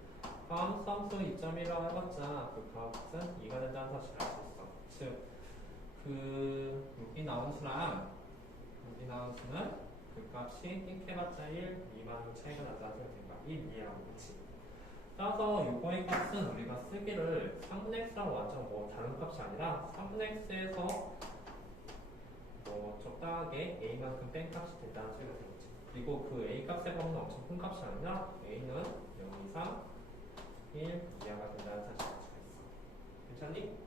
가우스함수 2.1이라고 해봤자 그 값은 2가 된다는 사실을 알 수 있어. 즉, 여기 나온 수랑 여기 나온 수는 그 값이 1 해봤자 1, 2만 차이가 난다는 소리가 된 거야. 1, 2라고 그치? 따라서 요거의 값은 우리가 쓰기를 3분의 x랑 완전 뭐 다른 값이 아니라 3분의 x에서 뭐 적당하게 a만큼 뺀 값이 된다는 소리가 되겠지. 그리고 그 a 값의 범위는 엄청 큰 값이 아니라 a는 0 이상 1 이하가 된다는 사실을 알 수가 있어. 괜찮니?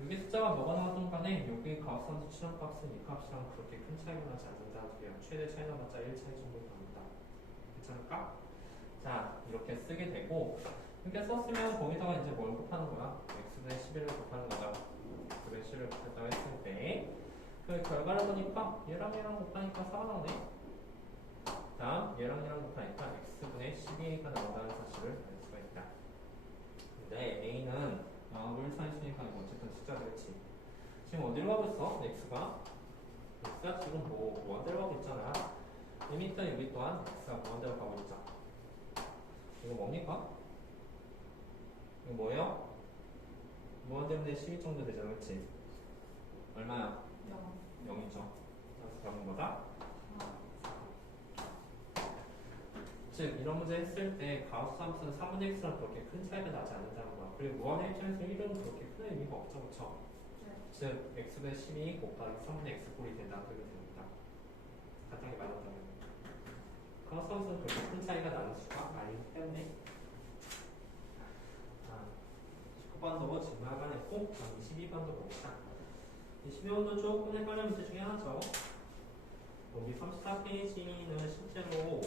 여기 숫자가 뭐가 나왔든 간에 여기 가우스함수 치는 값은 이 값이랑 그렇게 큰 차이가 나지 않는다는 소리야. 최대 차이 나봤자 1 차이 정도 나온다. 괜찮을까? 자, 이렇게 쓰게 되고 이렇게 썼으면 거기다가 이제 뭘 곱하는 거야? x분의 11을 곱하는 거다. x분의 11을 곱했다고 했을 때 그 결과를 보니까 얘랑 얘랑 곱하니까 4가 나오네. 다음 얘랑 얘랑 곱하니까 x분의 12가 나온다는 사실을 알 수가 있다. 근데 a는 물 사있으니까 어쨌든 숫자들이지. 지금 어디로 가고 있어? x가 지금 무한대로 가고 있잖아. 리미트 여기 또한 x가 무한대로 가고 있죠. 이거 뭡니까? 이거 뭐예요? 무한대분의 12 정도 되잖아, 그치? 얼마야? 0이죠. 그래서 답은 뭐다? 즉, 이런 문제 했을 때 가우스 함수는 3분의 x랑 그렇게 큰 차이가 나지 않는다는 거야. 그리고 무한의 입장에서 1은 그렇게 큰 의미가 없죠, 그쵸? 즉, x분의 12 곱하기 3분의 x꼴이 된다는 소리가 됩니다. 간단하게 말한다면. 가우스 함수는 그렇게 큰 차이가 나는 수가 아니기 때문에 19번도 증명을 했고 22번도 봅시다. 22번도 조금 헷갈리는 문제 중에 하나죠. 여기 34페이지는 실제로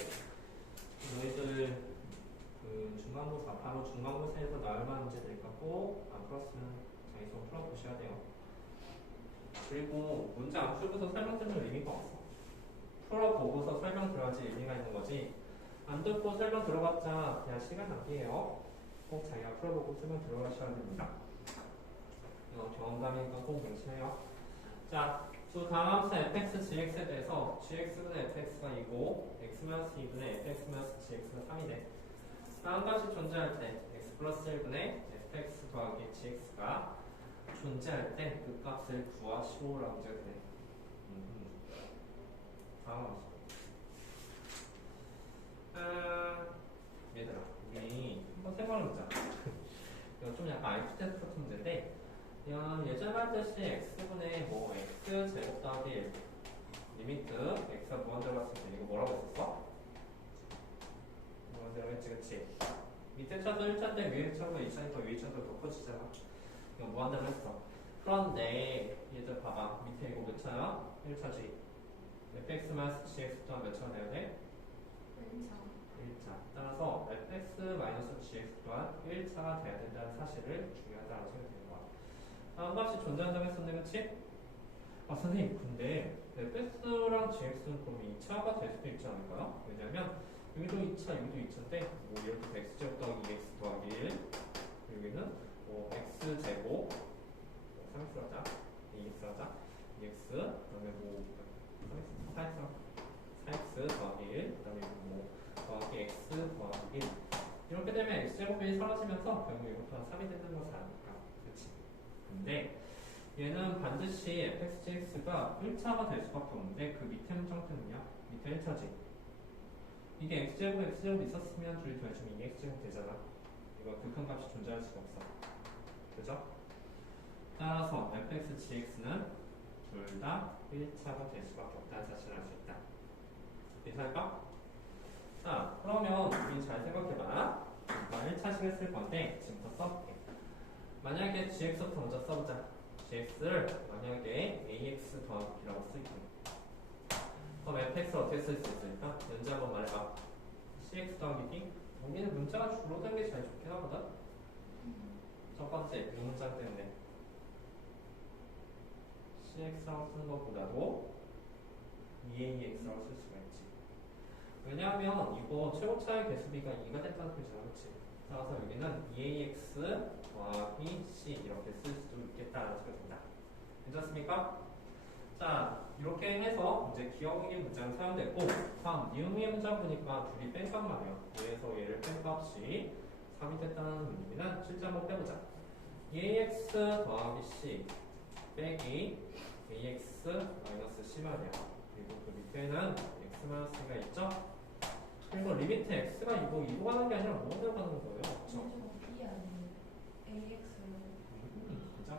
너희들 그 중간고사 바로 중간고사에서 나올 만한 문제들이니까 꼭 안 풀었으면 장에서 풀어보셔야 돼요. 그리고 문제 안 풀고서 설명 들을 의미가 없어. 풀어보고서 설명 들어야지 의미가 있는 거지. 안 듣고 설명 들어봤자 그냥 시간 낭비예요. 꼭 자기가 풀어보고 설명 들어가셔야 됩니다. 이거 경험담이니까 꼭 명심해요. 자, 두 다음 함수 fx, gx에 대해서 gx분의 fx가 2고 x-2분의 fx-gx가 3이네. 다음 값이 존재할 때 x 플러스 1분의 fx 더하기 gx가 존재할 때 그 값을 구하시오라고 문제가 되네. 다음 함수. 얘들아, 우리 한번 해보자. 이거 좀 약간 IQ 테스트 같은 문제인데, 예전에 말했듯이 x분의 x 제곱 더하기 1 리미트 x가 무한 들어갔을 때 이거 뭐라고 했었어? 무한 들어갔지, 그치? 밑에 차도 1차인데 위에 차도 2차니까 위에 차도 더 커지잖아. 이거 무한 들어갔어. 그런데 얘들 봐봐, 밑에 이거 몇 차야? 1차지. fx-gx 또한 몇 차가 돼야 돼? 1차. 따라서 fx-gx 또한 1차가 돼야 된다는 사실을 중요하다고 생각되는 거야. 다음 값이 존재한다고 했었네, 그치? 아, 선생님, 근데 fx랑 gx는 그럼 2차가 될 수도 있지 않을까요? 왜냐면 여기도 2차, 여기도 2차인데 뭐 예를 들어서 x제곱 더하기 2x 더하기 1 여기는 x제곱 3x 하자, 2x 하자 2x, 그 다음에 4x 더하기 1, 그 다음에 더하기 x 더하기 1 이렇게 되면 x제곱이 사라지면서 결국 이것도 3이 되는 것을 아니까 그치? 근데 얘는 반드시 fxgx가 1차가 될 수밖에 없는데 그 밑에 문장태는요? 밑에 1차지 이게 x제곱 x제곱 있었으면 둘이 더해주면 2x제곱 되잖아. 이거 극한값이 존재할 수가 없어. 그죠? 따라서 fxgx는 둘 다 1차가 될 수밖에 없다는 사실을 알 수 있다. 괜찮을까? 자, 그러면 우리 잘 생각해봐. 1차식을 쓸 건데 지금부터 써볼게. 만약에 gx부터 먼저 써보자. gx를 만약에 ax 더하기 b라고 쓸게. 그럼 fx를 어떻게 쓸 수 있을까? 연지 한번 말해봐. cx 더하기 b? 여기는 문자가 줄어드는 게 제일 좋긴 하거든? 첫 번째, 이 문장 때문에 cx라고 쓰는 것보다도 2ax라고 쓸 수가 있지. 왜냐하면 이거 최고차의 개수비가 2가 됐다는 뜻이잖아, 그치? 따라서 여기는 2ax 더하기 c 이렇게 쓸 수도 있겠다라는 소리가 된다. 괜찮습니까? 자, 이렇게 해서 이제 기억의 문장 사용됐고, 다음 니은의 문장 보니까 둘이 뺀단 말이야. 얘에서 얘를 뺀 값이 3이 됐다는 의미는 실제 한번 빼보자. 2ax 더하기 c 빼기 ax 마이너스 c 말이야. 그리고 그 밑에는 x 마이너스가 있죠? 그리고 리미트 x가 이거 2로 가는 게 아니라 뭐가 들어가는 거예요? 그렇죠? B 아니에요? AX로. 그쵸?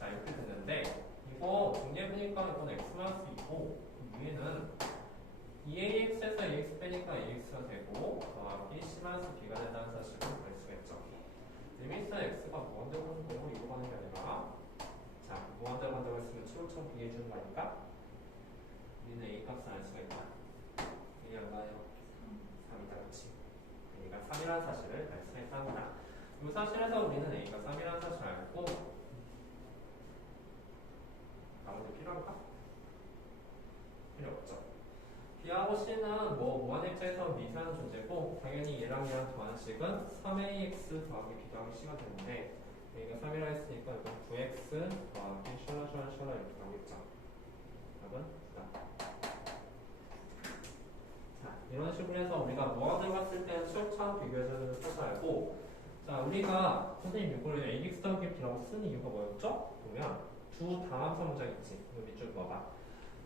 자, 이렇게 됐는데 이거 정리해보니까 이건 x 마이너스 2고 위에는 2ax에서 ax 빼니까 ax가 되고 더하기 c 마이너스 b가 된다는 사실을 알 수가 있죠. 리미트 x가 무한대로 가는 거고 2로 가는 게 아니라 자, 무한대로 간다고 했으면 최고점 비해주는 거 아닐까? 우리는 a 값을 알 수가 있다. 그냥 가요. 3이다, 그치? a가 3이라는 사실을 알 수가 있다는 거다. 이 사실에서 우리는 a가 3이라는 사실을 알고 나머지 필요한가? 필요 없죠. b하고 c는 뭐 무한의 입장에서 미세한 존재고 당연히 얘랑 얘랑 더한 식은 3ax 더하기 b 더하기 c가 되는데 a가 3이라 했으니까 이건 9x 더하기 샬라샬라샬라 이렇게 나오겠죠. 답은 9다. 자, 이런 식으로 해서 우리가 뭐가 들어갔을 때는 수업처럼 비교해서 사실 알고, 자, 우리가 선생님 이걸 ax 더하기 b라고 쓰는 이유가 뭐였죠? 보면 두 다함사 문장 있지. 이거 밑줄 봐봐.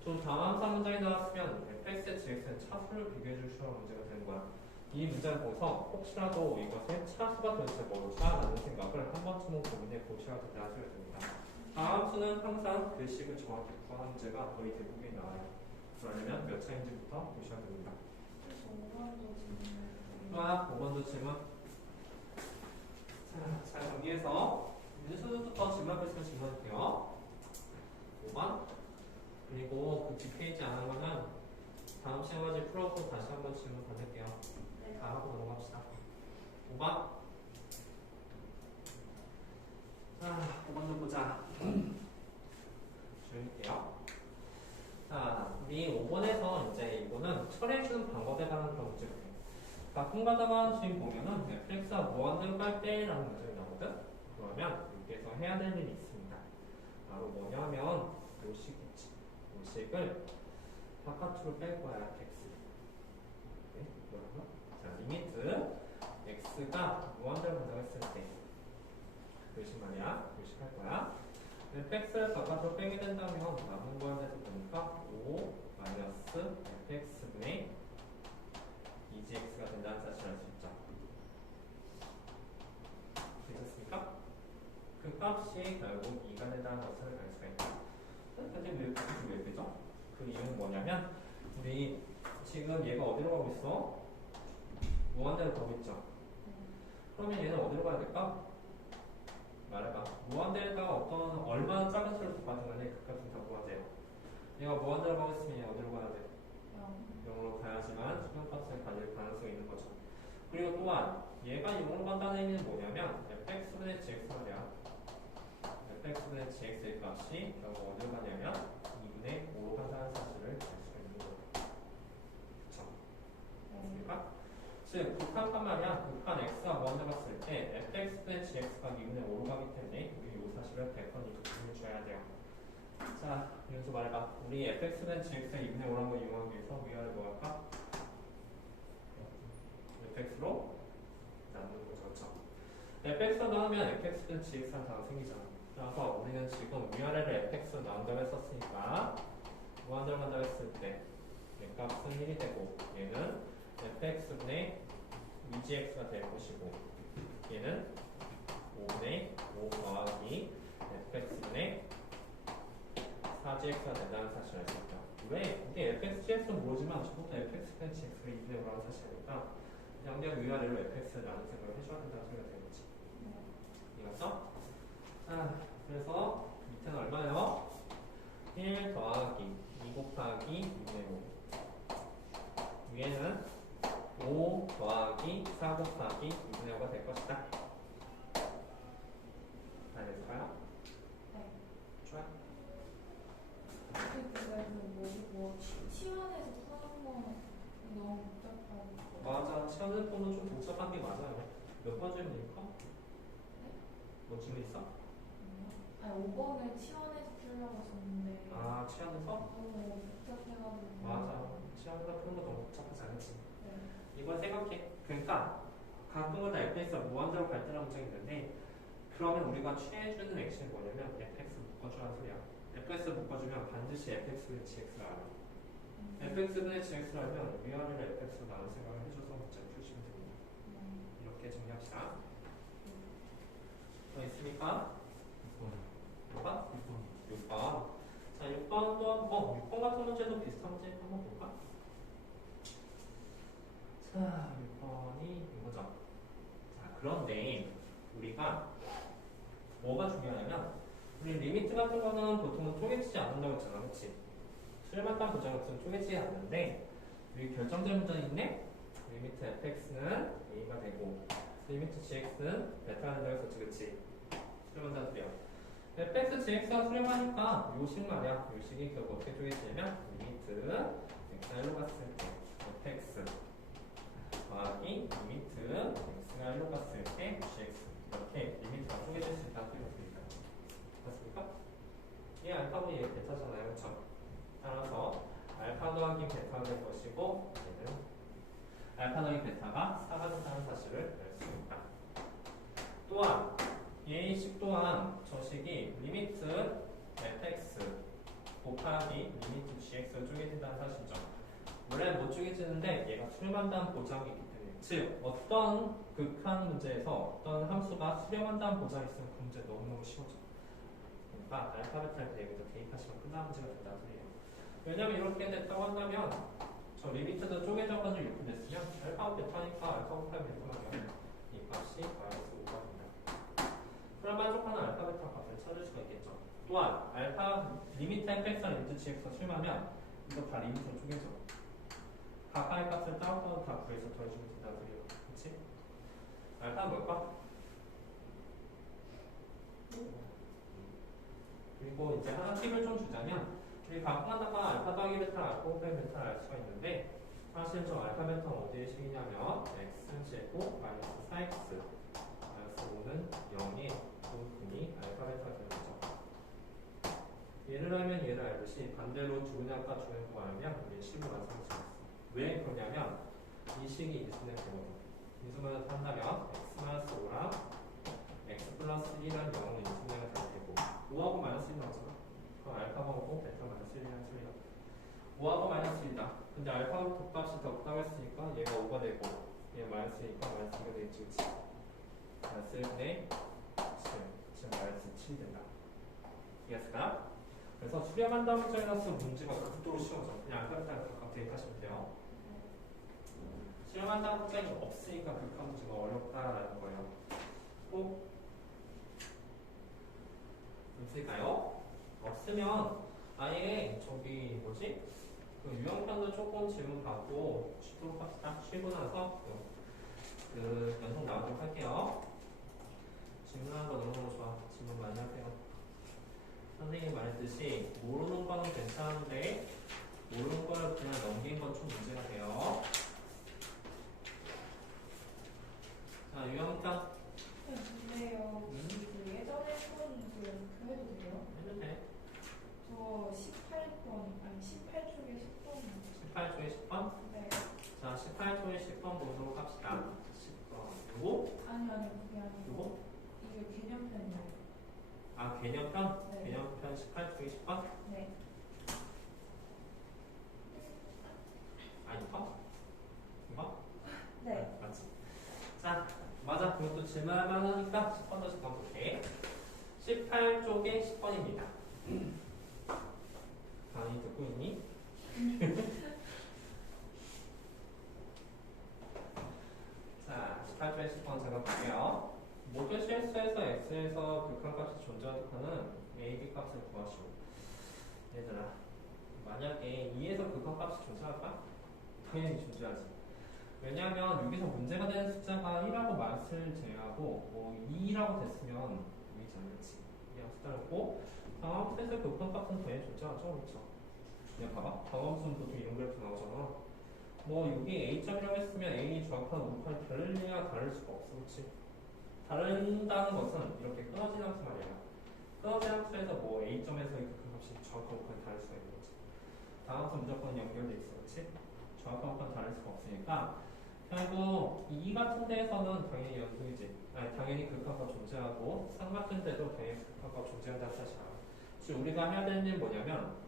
두 다함사 문장이 나왔으면 fx의 gx는 차수를 비교해줄 시험한 문제가 되는 거야. 이 문장을 보고서 혹시라도 이것의 차수가 도대체 뭘까라는 생각을 한 번쯤은 고민해 보셔야 된다는 소리가 됩니다. 다함수는 항상 그 식을 정확히 구하는 문제가 거의 대부분이 나와요. 그러려면 몇 차인지부터 보셔야 됩니다. 그래서 5번도 질문. 5번도 질문. 자, 잘 정리해서 민수부터 질문 있으면 질문할게요. 5번. 그리고 그 뒷페이지 안 한 거는 다음 시간까지 풀어보고 다시 한번 질문 받을게요. 네. 다 하고 넘어갑시다. 5번. 자, 5번도 보자. 조용히게요. 자, 우리 5번에서 이제 이거는 처리해주는 방법에 관한 그런 문제가 돼요. 가끔 가다가 지금 보면은 fx가 무한대로 깔 때라는 문장이 나오거든? 그러면 여기에서 해야 될 일이 있습니다. 바로 뭐냐면 요식 있지. 요식을 바깥으로 뺄 거야, x. 네? 뭐라고? 자, 리미트 x가 무한대로 간다고 했을 때 요식 말이야. 요식 할 거야. fx를 바깥으로 빼게 된다면 남는 거에 대해서 보니까 5 마이너스 fx분의 2gx가 된다는 사실을 알 수 있죠. 되셨습니까? 그 값이 결국 2가 된다는 것을 알 수가 있다. 근데 왜 그죠? 그 이유는 뭐냐면 우리 지금 얘가 어디로 가고 있어? 무한대로 가고 있죠. 그러면 얘는 어디로 가야 될까? 말해봐. 무한대가 어떤 얼마나 작은 수를 똑같은 간에 그 값은 다 무한대야. 얘가 무한대로 가고 있으면 얘 어디로 가야 돼? 0으로 가야지만 수평값을 가질 가능성이 있는 거죠. 그리고 또한 얘가 0으로 간다는 의미는 뭐냐면 fx분의 gx 말이야. fx분의 gx의 값이 결국 어디로 가냐면 2분의 5로 간다는 사실을 알 수가 있는 거예요. 그쵸? 맞습니까? 즉 극한판 말이야. 극한 x가 무한대 갔을 때 fx분의 gx가 2분의 5로 가기 때문에 우리 이 사실을 100번 이렇게 줘야 돼요. 자, 윤수 말해봐. 우리 fx는 gx의 2분의 5라는 걸 이용하기 위해서 위아래 뭐 할까? fx로 나누는 거죠. 그렇죠? fx로 나누면 fx는 gx한 단어 생기잖아. 따라서 우리는 지금 위아래를 fx로 나눈다고 했었으니까 무한대로 간다고 했을 때 값은 1이 되고 얘는 fx분의 2gx가 될 것이고 얘는 5분의 5 더하기 fx분의 4gx가 된다는 사실을 알 수 있다. 왜? 이게 fxgx는 모르지만 저부터 fx는 gx가 2분의 5라는 사실이니까 그냥 위아래로 fx를 나눈 생각을 해줘야 된다는 소리가 되겠지. 이해갔어? 자, 그래서 밑에는 얼마예요? 1 더하기 2 곱하기 2분의 5. 위에는 5 더하기 4 곱하기 2분의 5가 될 것이다. 알겠어요? 네. 좋아. 그래서 뭐 치원에서 푸는 거 너무 복잡하고. 맞아. 시험을 보면 좀 복잡한 게 맞아요. 몇 번 질문일까? 뭐 질문 있어? 아니 5번을 치원에서 풀려고 했었는데 아, 취하면서? 너무 복잡해가지고. 맞아. 취하면서 푸는 거 너무 복잡하지 않지? 네. 이번 생각해. 그러니까 가끔은 fx가 무한대로 갈 때라는 문제가 있는데 그러면 우리가 취해주는 액션이 뭐냐면 fx 묶어주라는 소리야. fx 묶어주면 반드시 fx분의 gx를 알아. fx분의 gx를 알면 위아래로 fx로 나눈 생각을 해줘서 문제를 풀시면 됩니다. 이렇게 정리합시다. 더 있습니까? 6번? 6번. 자, 6번도 6번 같은 문제도 비슷한 문제 한번 볼까? 자, 6번이 이거죠. 자, 그런데 우리가 뭐가 중요하냐면 우리 리미트 같은 거는 보통은 쪼개지지 않는다고 했잖아. 그치? 수렴한다는 보장 같은 쪼개지지 않는데 여기 결정적 문제는 있네? 리미트 fx는 a가 되고 리미트 gx는 베타가 된다고 했었지. 그치? 수렴한다는 소리야. fx, gx가 수렴하니까 요식 말이야. 요식이 결국 어떻게 쪼개지냐면 리미트 x가 1로 갔을 때 fx 더하기 리미트 x가 1로 갔을 때 gx 이렇게 리미트가 쪼개질 수 있다는 소리가 맞습니까? 얘 알파분이 얘 베타잖아요. 그쵸? 따라서 알파 더하기 베타가 될 것이고 얘는 알파 더하기 베타가 4가 된다는 사실을 알 수 있다. 또한 얘의 식 또한 저 식이 리미트 fx 곱하기 리미트 gx로 쪼개진다는 사실이죠. 원래 못 쪼개지는데 얘가 수렴한다는 보장이 있기 때문에 즉 어떤 극한 문제에서 어떤 함수가 수렴한다는 보장이 있으면 그 문제 너무너무 쉬워져. 그러니까 알파 베타를 대입해서 대입하시면 끝나는 문제가 된다는 소리예요. 왜냐면 이렇게 됐다고 한다면 저 리미트도 쪼개져가지고 이렇게 됐으면 알파 베타니까 알파 곱하기 베타면 이 값이 마이너스 5가 된다. 그럼 만족하는 알파 베타 값을 찾을 수가 있겠죠. 또한 알파 리미트 fx랑 리미트 gx가 수렴하면 이거 다 리미트로 쪼개져. 각하의 값을 따로따로 다 구해서 더해주면 된다는 소리예요. 그치? 알파는 뭘까? 그리고 이제 하나 팁을 좀 주자면 우리 가끔하다가 알파 더하기 베타, 알파 곱하기 베타를 알 수가 있는데 사실 저 알파 베타는 어디에 식이냐면 x제곱 마이너스 4x 마이너스 5는 0의 분이 알파 베타가 되는 거죠. 얘를 알면 얘를 알듯이 반대로 주근약과 주근약과 알면 우리 식을 완성할 수 있어. 왜 그러냐면 이 식이 이수분의 되거든. 이수분을 한다면 x-5랑 x 플러스 1은 0은 이수분해가 될 테고 5하고 마이너스 1 나오잖아. 그럼 알파가 오고 베타 마이너스 1이라는 소리다. 5하고 마이너스 1이다. 근데 알파 곱값이 더 없다고 했으니까 얘가 5가 되고 얘 마이너스 1이니까 마이너스 2가 되겠지. 그치? 마이너스 1분의 7. 지금 마이너스 7이 된다. 이해했을까? 그래서 수렴한다는 문제라서 문제가 극도로 쉬워져. 그냥 알파 베타를 각각 대입하시면 돼요. 수렴한다는 문제가 없으니까 극한 문제가 어렵다라는 거예요. 꼭 있을까요? 없으면 아예 저기 뭐지? 그 유형편도 조금 질문 받고 쉬도록 합시다. 쉬고 나서 그 연속 나오도록 할게요. 질문하는 거 너무너무 좋아. 질문 많이 하세요. 선생님이 말했듯이 모르는 거는 괜찮은데 모르는 걸 그냥 넘긴 건 좀 문제가 돼요. 자, 유형편. 근데요, 그 예전에 했던 그 해도 돼요? 해도 돼. 저 18번, 아니 18쪽에 10번. 18초에 10번? 네. 자, 18초에 10번 보도록 합시다. 10번. 요거? 아니, 그게 아니고. 요거? 이게 개념편이에요. 아, 개념편? 네. 개념편 18초에 10번? 네. 아니, 이거? 이거? 네. 아, 맞지? 자, 맞아. 그것도 질문할 만하니까 10번 더 10번 볼게. 18쪽에 10번입니다. 탈주의 시간 제가 볼게요. 모든 실수에서 x에서 극한값이 존재하도록 하는 a, b 값을 구하시오. 얘들아, 만약에 2에서 극한값이 존재할까? 당연히 존재하지. 왜냐하면 여기서 문제가 되는 숫자가 1하고 마이너스를 제외하고 뭐 2라고 됐으면 보이지 않겠지. 그냥 숫자였고 방함수에서 극한값은 당연히 존재하죠. 그렇죠? 그냥 봐봐. 방함수는 보통 이런 그래프 나오잖아. 뭐 여기 A점이라고 했으면 A이 정확한 우판이 다를래야 다를 수가 없어. 그렇지? 다른다는 것은 이렇게 끊어진 함수 말이야. 끊어진 함수에서 뭐 A점에서의 극한값이 정확한 우판이 다를 수가 있는 거지. 다함수 무조건 연결돼 있어. 그렇지? 정확한 우판이 다를 수가 없으니까 결국 이 같은 데에서는 당연히 연속이지. 아니 당연히 극한값 존재하고 3 같은 데도 당연히 극한값 존재한다는 사실 알아. 지금 우리가 해야 되는 일은 뭐냐면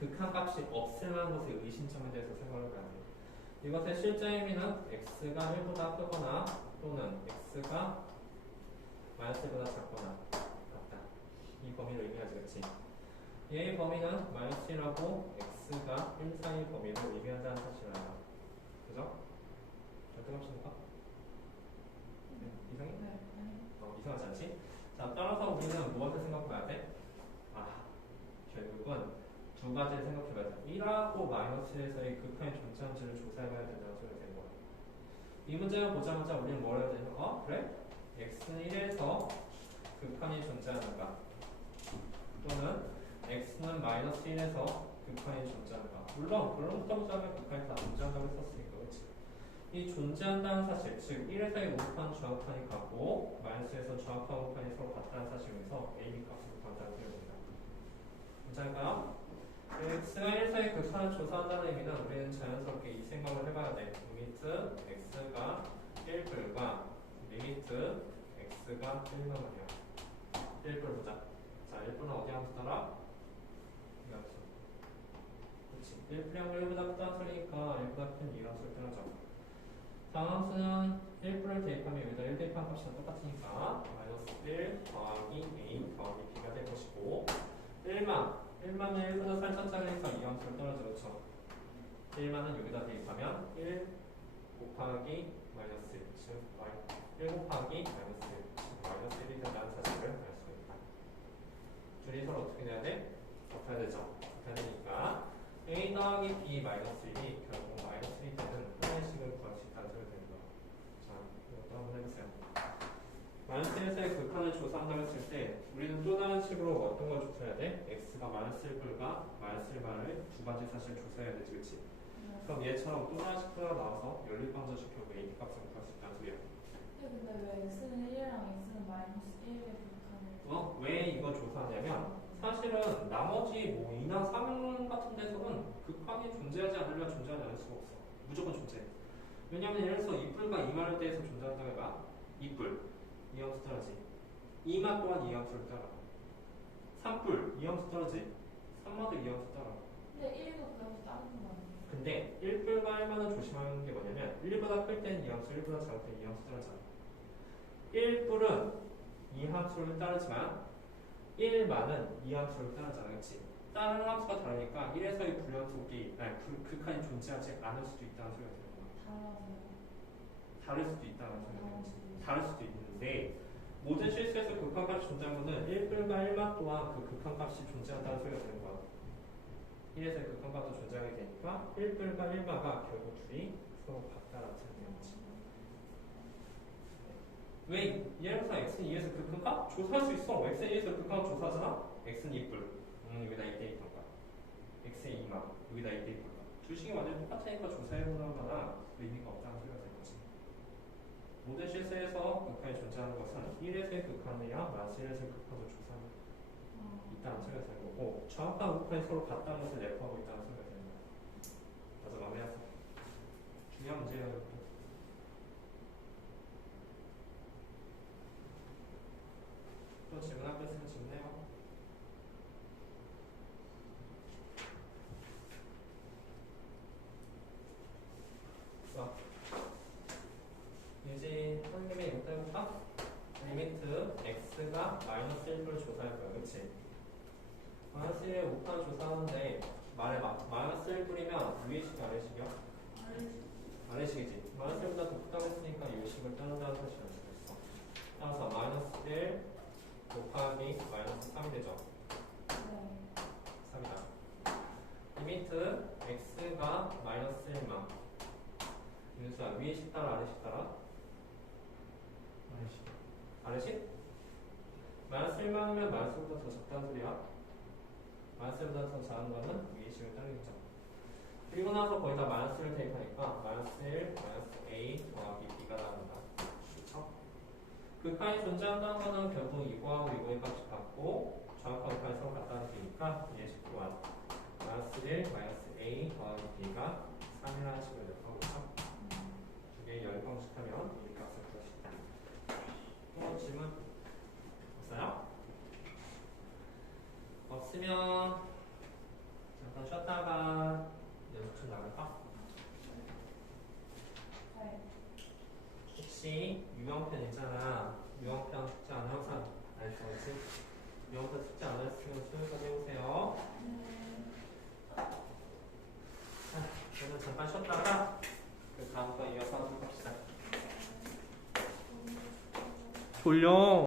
극한값이 없을만한 것의 의심점에 대해서 생각을 해봐야 돼. 이것의 실제 의미는 x가 1보다 크거나 또는 x가 마이너스 1보다 작거나 같다. 이 범위를 의미하지, 그치? 얘의 범위는 마이너스 1하고 x가 1 사이 범위를 의미한다는 사실을 알아. 그죠? 잘 들어갑니까? 네, 이상해? 네. 이상하지 않지? 자, 따라서 우리는 무엇을 생각해봐야 돼? 아, 결국은 두 가지를 생각해봐야 돼. 1하고 마이너스에서의 극한이 존재한지를 조사해봐야 된다는 소리가 되는 거야. 이 문제를 보자마자 우리는 뭘 해야 되냐? 그래? x는 1에서 극한이 존재하는가? 또는 x는 마이너스 1에서 극한이 존재하는가? 물론 그런부터 보자면 극한이 다 존재한다고 했었으니까, 그렇지? 이 존재한다는 사실, 즉 1에서의 우판, 좌우판이 같고 마이너스에서 좌우판, 우판이 서로 같다는 사실에서 a, b 값을 구한다는 소리가 됩니다. 괜찮을까요? x가 1사의 극한을 조사한다는 의미는 우리는 자연스럽게 이 생각을 해봐야 돼. 리미트 x가 1불과 리미트 x가 1만 원이야. 1불 보자. 자, 1불은 어디 함수 따라? 이 함수. 그렇지. 1불이랑 1보다 크다는 소리니까 1보다 큰 이 함수를 따라줘. 다음 함수는 1불을 대입하면 여기다 1 대입한 값이랑 똑같으니까 마이너스 1 더하기 a 더하기 b가 될 것이고 1만은 1보다 살짝 작으니까 이 함수를 떨어져. 그렇죠? 1만은 여기다 대입하면 1 곱하기 마이너스 1, 즉 1 곱하기 마이너스 1, 즉 마이너스 1이 된다는 사실을 알 수 있다. 둘이 서로 어떻게 돼야 돼? 곱해야 되죠? 곱해야 되니까 a 더하기 b 마이너스 1이 결국 마이너스 1이 되는 하나의 식을 구할 수 있다는 소리가 되는 거야. 자, 이것도 한번 해보세요. 마이너스 1에서의 극한을 조사한다고 했을 때 우리는 또 다른 식으로 어떤 걸 조사해야 돼? x가 마이너스 1불과 마이너스 1만을 두 가지 사실 조사해야 되지, 그치? 그럼 얘처럼 또 다른 식으로 나와서 연립방정식 결국 a, b 값을 구할 수 있다는 소리야. 근데 왜 x는 1이랑 x는 마이너스 1의 극한을 왜 이거 조사하냐면 사실은 나머지 뭐 2나 3 같은 데서는 극한이 존재하지 않으면 존재하지 않을 수가 없어. 무조건 존재해. 왜냐면 예를 들어서 2불과 2만에 대해서 존재한다고 해봐. 2불 이 함수 따라지. 2만 또한 이 함수를 따라. 3불 이 함수 따라지. 3만도 이 함수 따라. 근데 1도 그 함수 다른 거 아니에요? 근데 1불과 1만은 조심하는 게 뭐냐면 1보다 클 때는 이 함수, 1보다 작을 때는 이 함수 따르잖아. 1불은 이 함수를 따르지만 1만은 이 함수를 따르잖아. 그치? 따르는 함수가 다르니까 1에서의 불연속이 극한이 존재하지 않을 수도 있다는 소리가 되는 거야. 다를 수도 있다는 소리가 되는 거지. 다를 수도 있는데 모든 실수에서 극한값이 존재하는 거는 1불과 1만 또한 그 극한값이 존재한다는 소리가 되는 거야. 1에서의 극한값도 존재하게 되니까 1불과 1마가 결국 둘이 서로 같다라는 소리가 되는 거지. 왜? 예를 들어서 x는 2에서 극한값? 조사할 수 있어. x는 2에서 극한값 조사하잖아? x는 2불. 여기다 2 대입할까? x의 2만. 여기다 2 대입할까? 두 식이 완전 똑같으니까 조사해보는 거나 의미가 없다는 소리가 되는 거지. 모든 실수에서 극한이 존재하는 것은 1에서의 극한이야 마이너스 1에서의 극한도 조사하는 있다는 소리가 되는 거고 정확한 극한이 서로 같다는 것을 내포하고 있다는 소리가 되는 거야. 맞아, 마무리하자. 중요한 문제예요, 여러분. 또 질문할 거 있으면 질문해요. 자, 유진 선생님의 이거 해볼까? 리미트 x가 마이너스 1불 조사할 거야, 그치? 마이너스 1의 우판 조사하는데 말해봐. 마이너스 1불이면 위의식이 아래식이야? 아래식이지. 마이너스 1보다 더 크다고 했으니까 유식을 따른다는 뜻이 되겠어. 따라서 마이너스 1 곱하기 마이너스 3이 되죠. 네. 3이다. 리미트 x가 마이너스 1만. 윤수야, 위에 식 따라 아래 식 따라? 아래 식? 마이너스 1만이면 마이너스보다 더 작다는 소리야. 마이너스 1보다 더 작은 거는 위에 식을 따르겠죠. 그리고 나서 거의 다 마이너스를 대입하니까 마이너스 1, 마이너스 a 더하기 b가 나온다. 그렇죠? 극한이 존재한다는 거는 결국 이거하고 이거의 값이 같고 정확한 극한이 서로 같다는 얘기니까 예식 또한 마이너스 1, 마이너스 a 더하기 b가 3이라는 식으로 역하고 있죠. 두 개의 열방식하면 이 값을 구할 수 있다. 또 질문 없어요? 없으면 잠깐 쉬었다가 연습 좀 나갈까? 네. 혹시 유형편 있잖아. 유형편 숙제 안 항상 안 써있지? 유형편 숙제 안 했으면 수요일까지 해보세요. 자, 저는 잠깐 쉬었다가 그 다음 거 이어서 하도록 합시다. 졸려.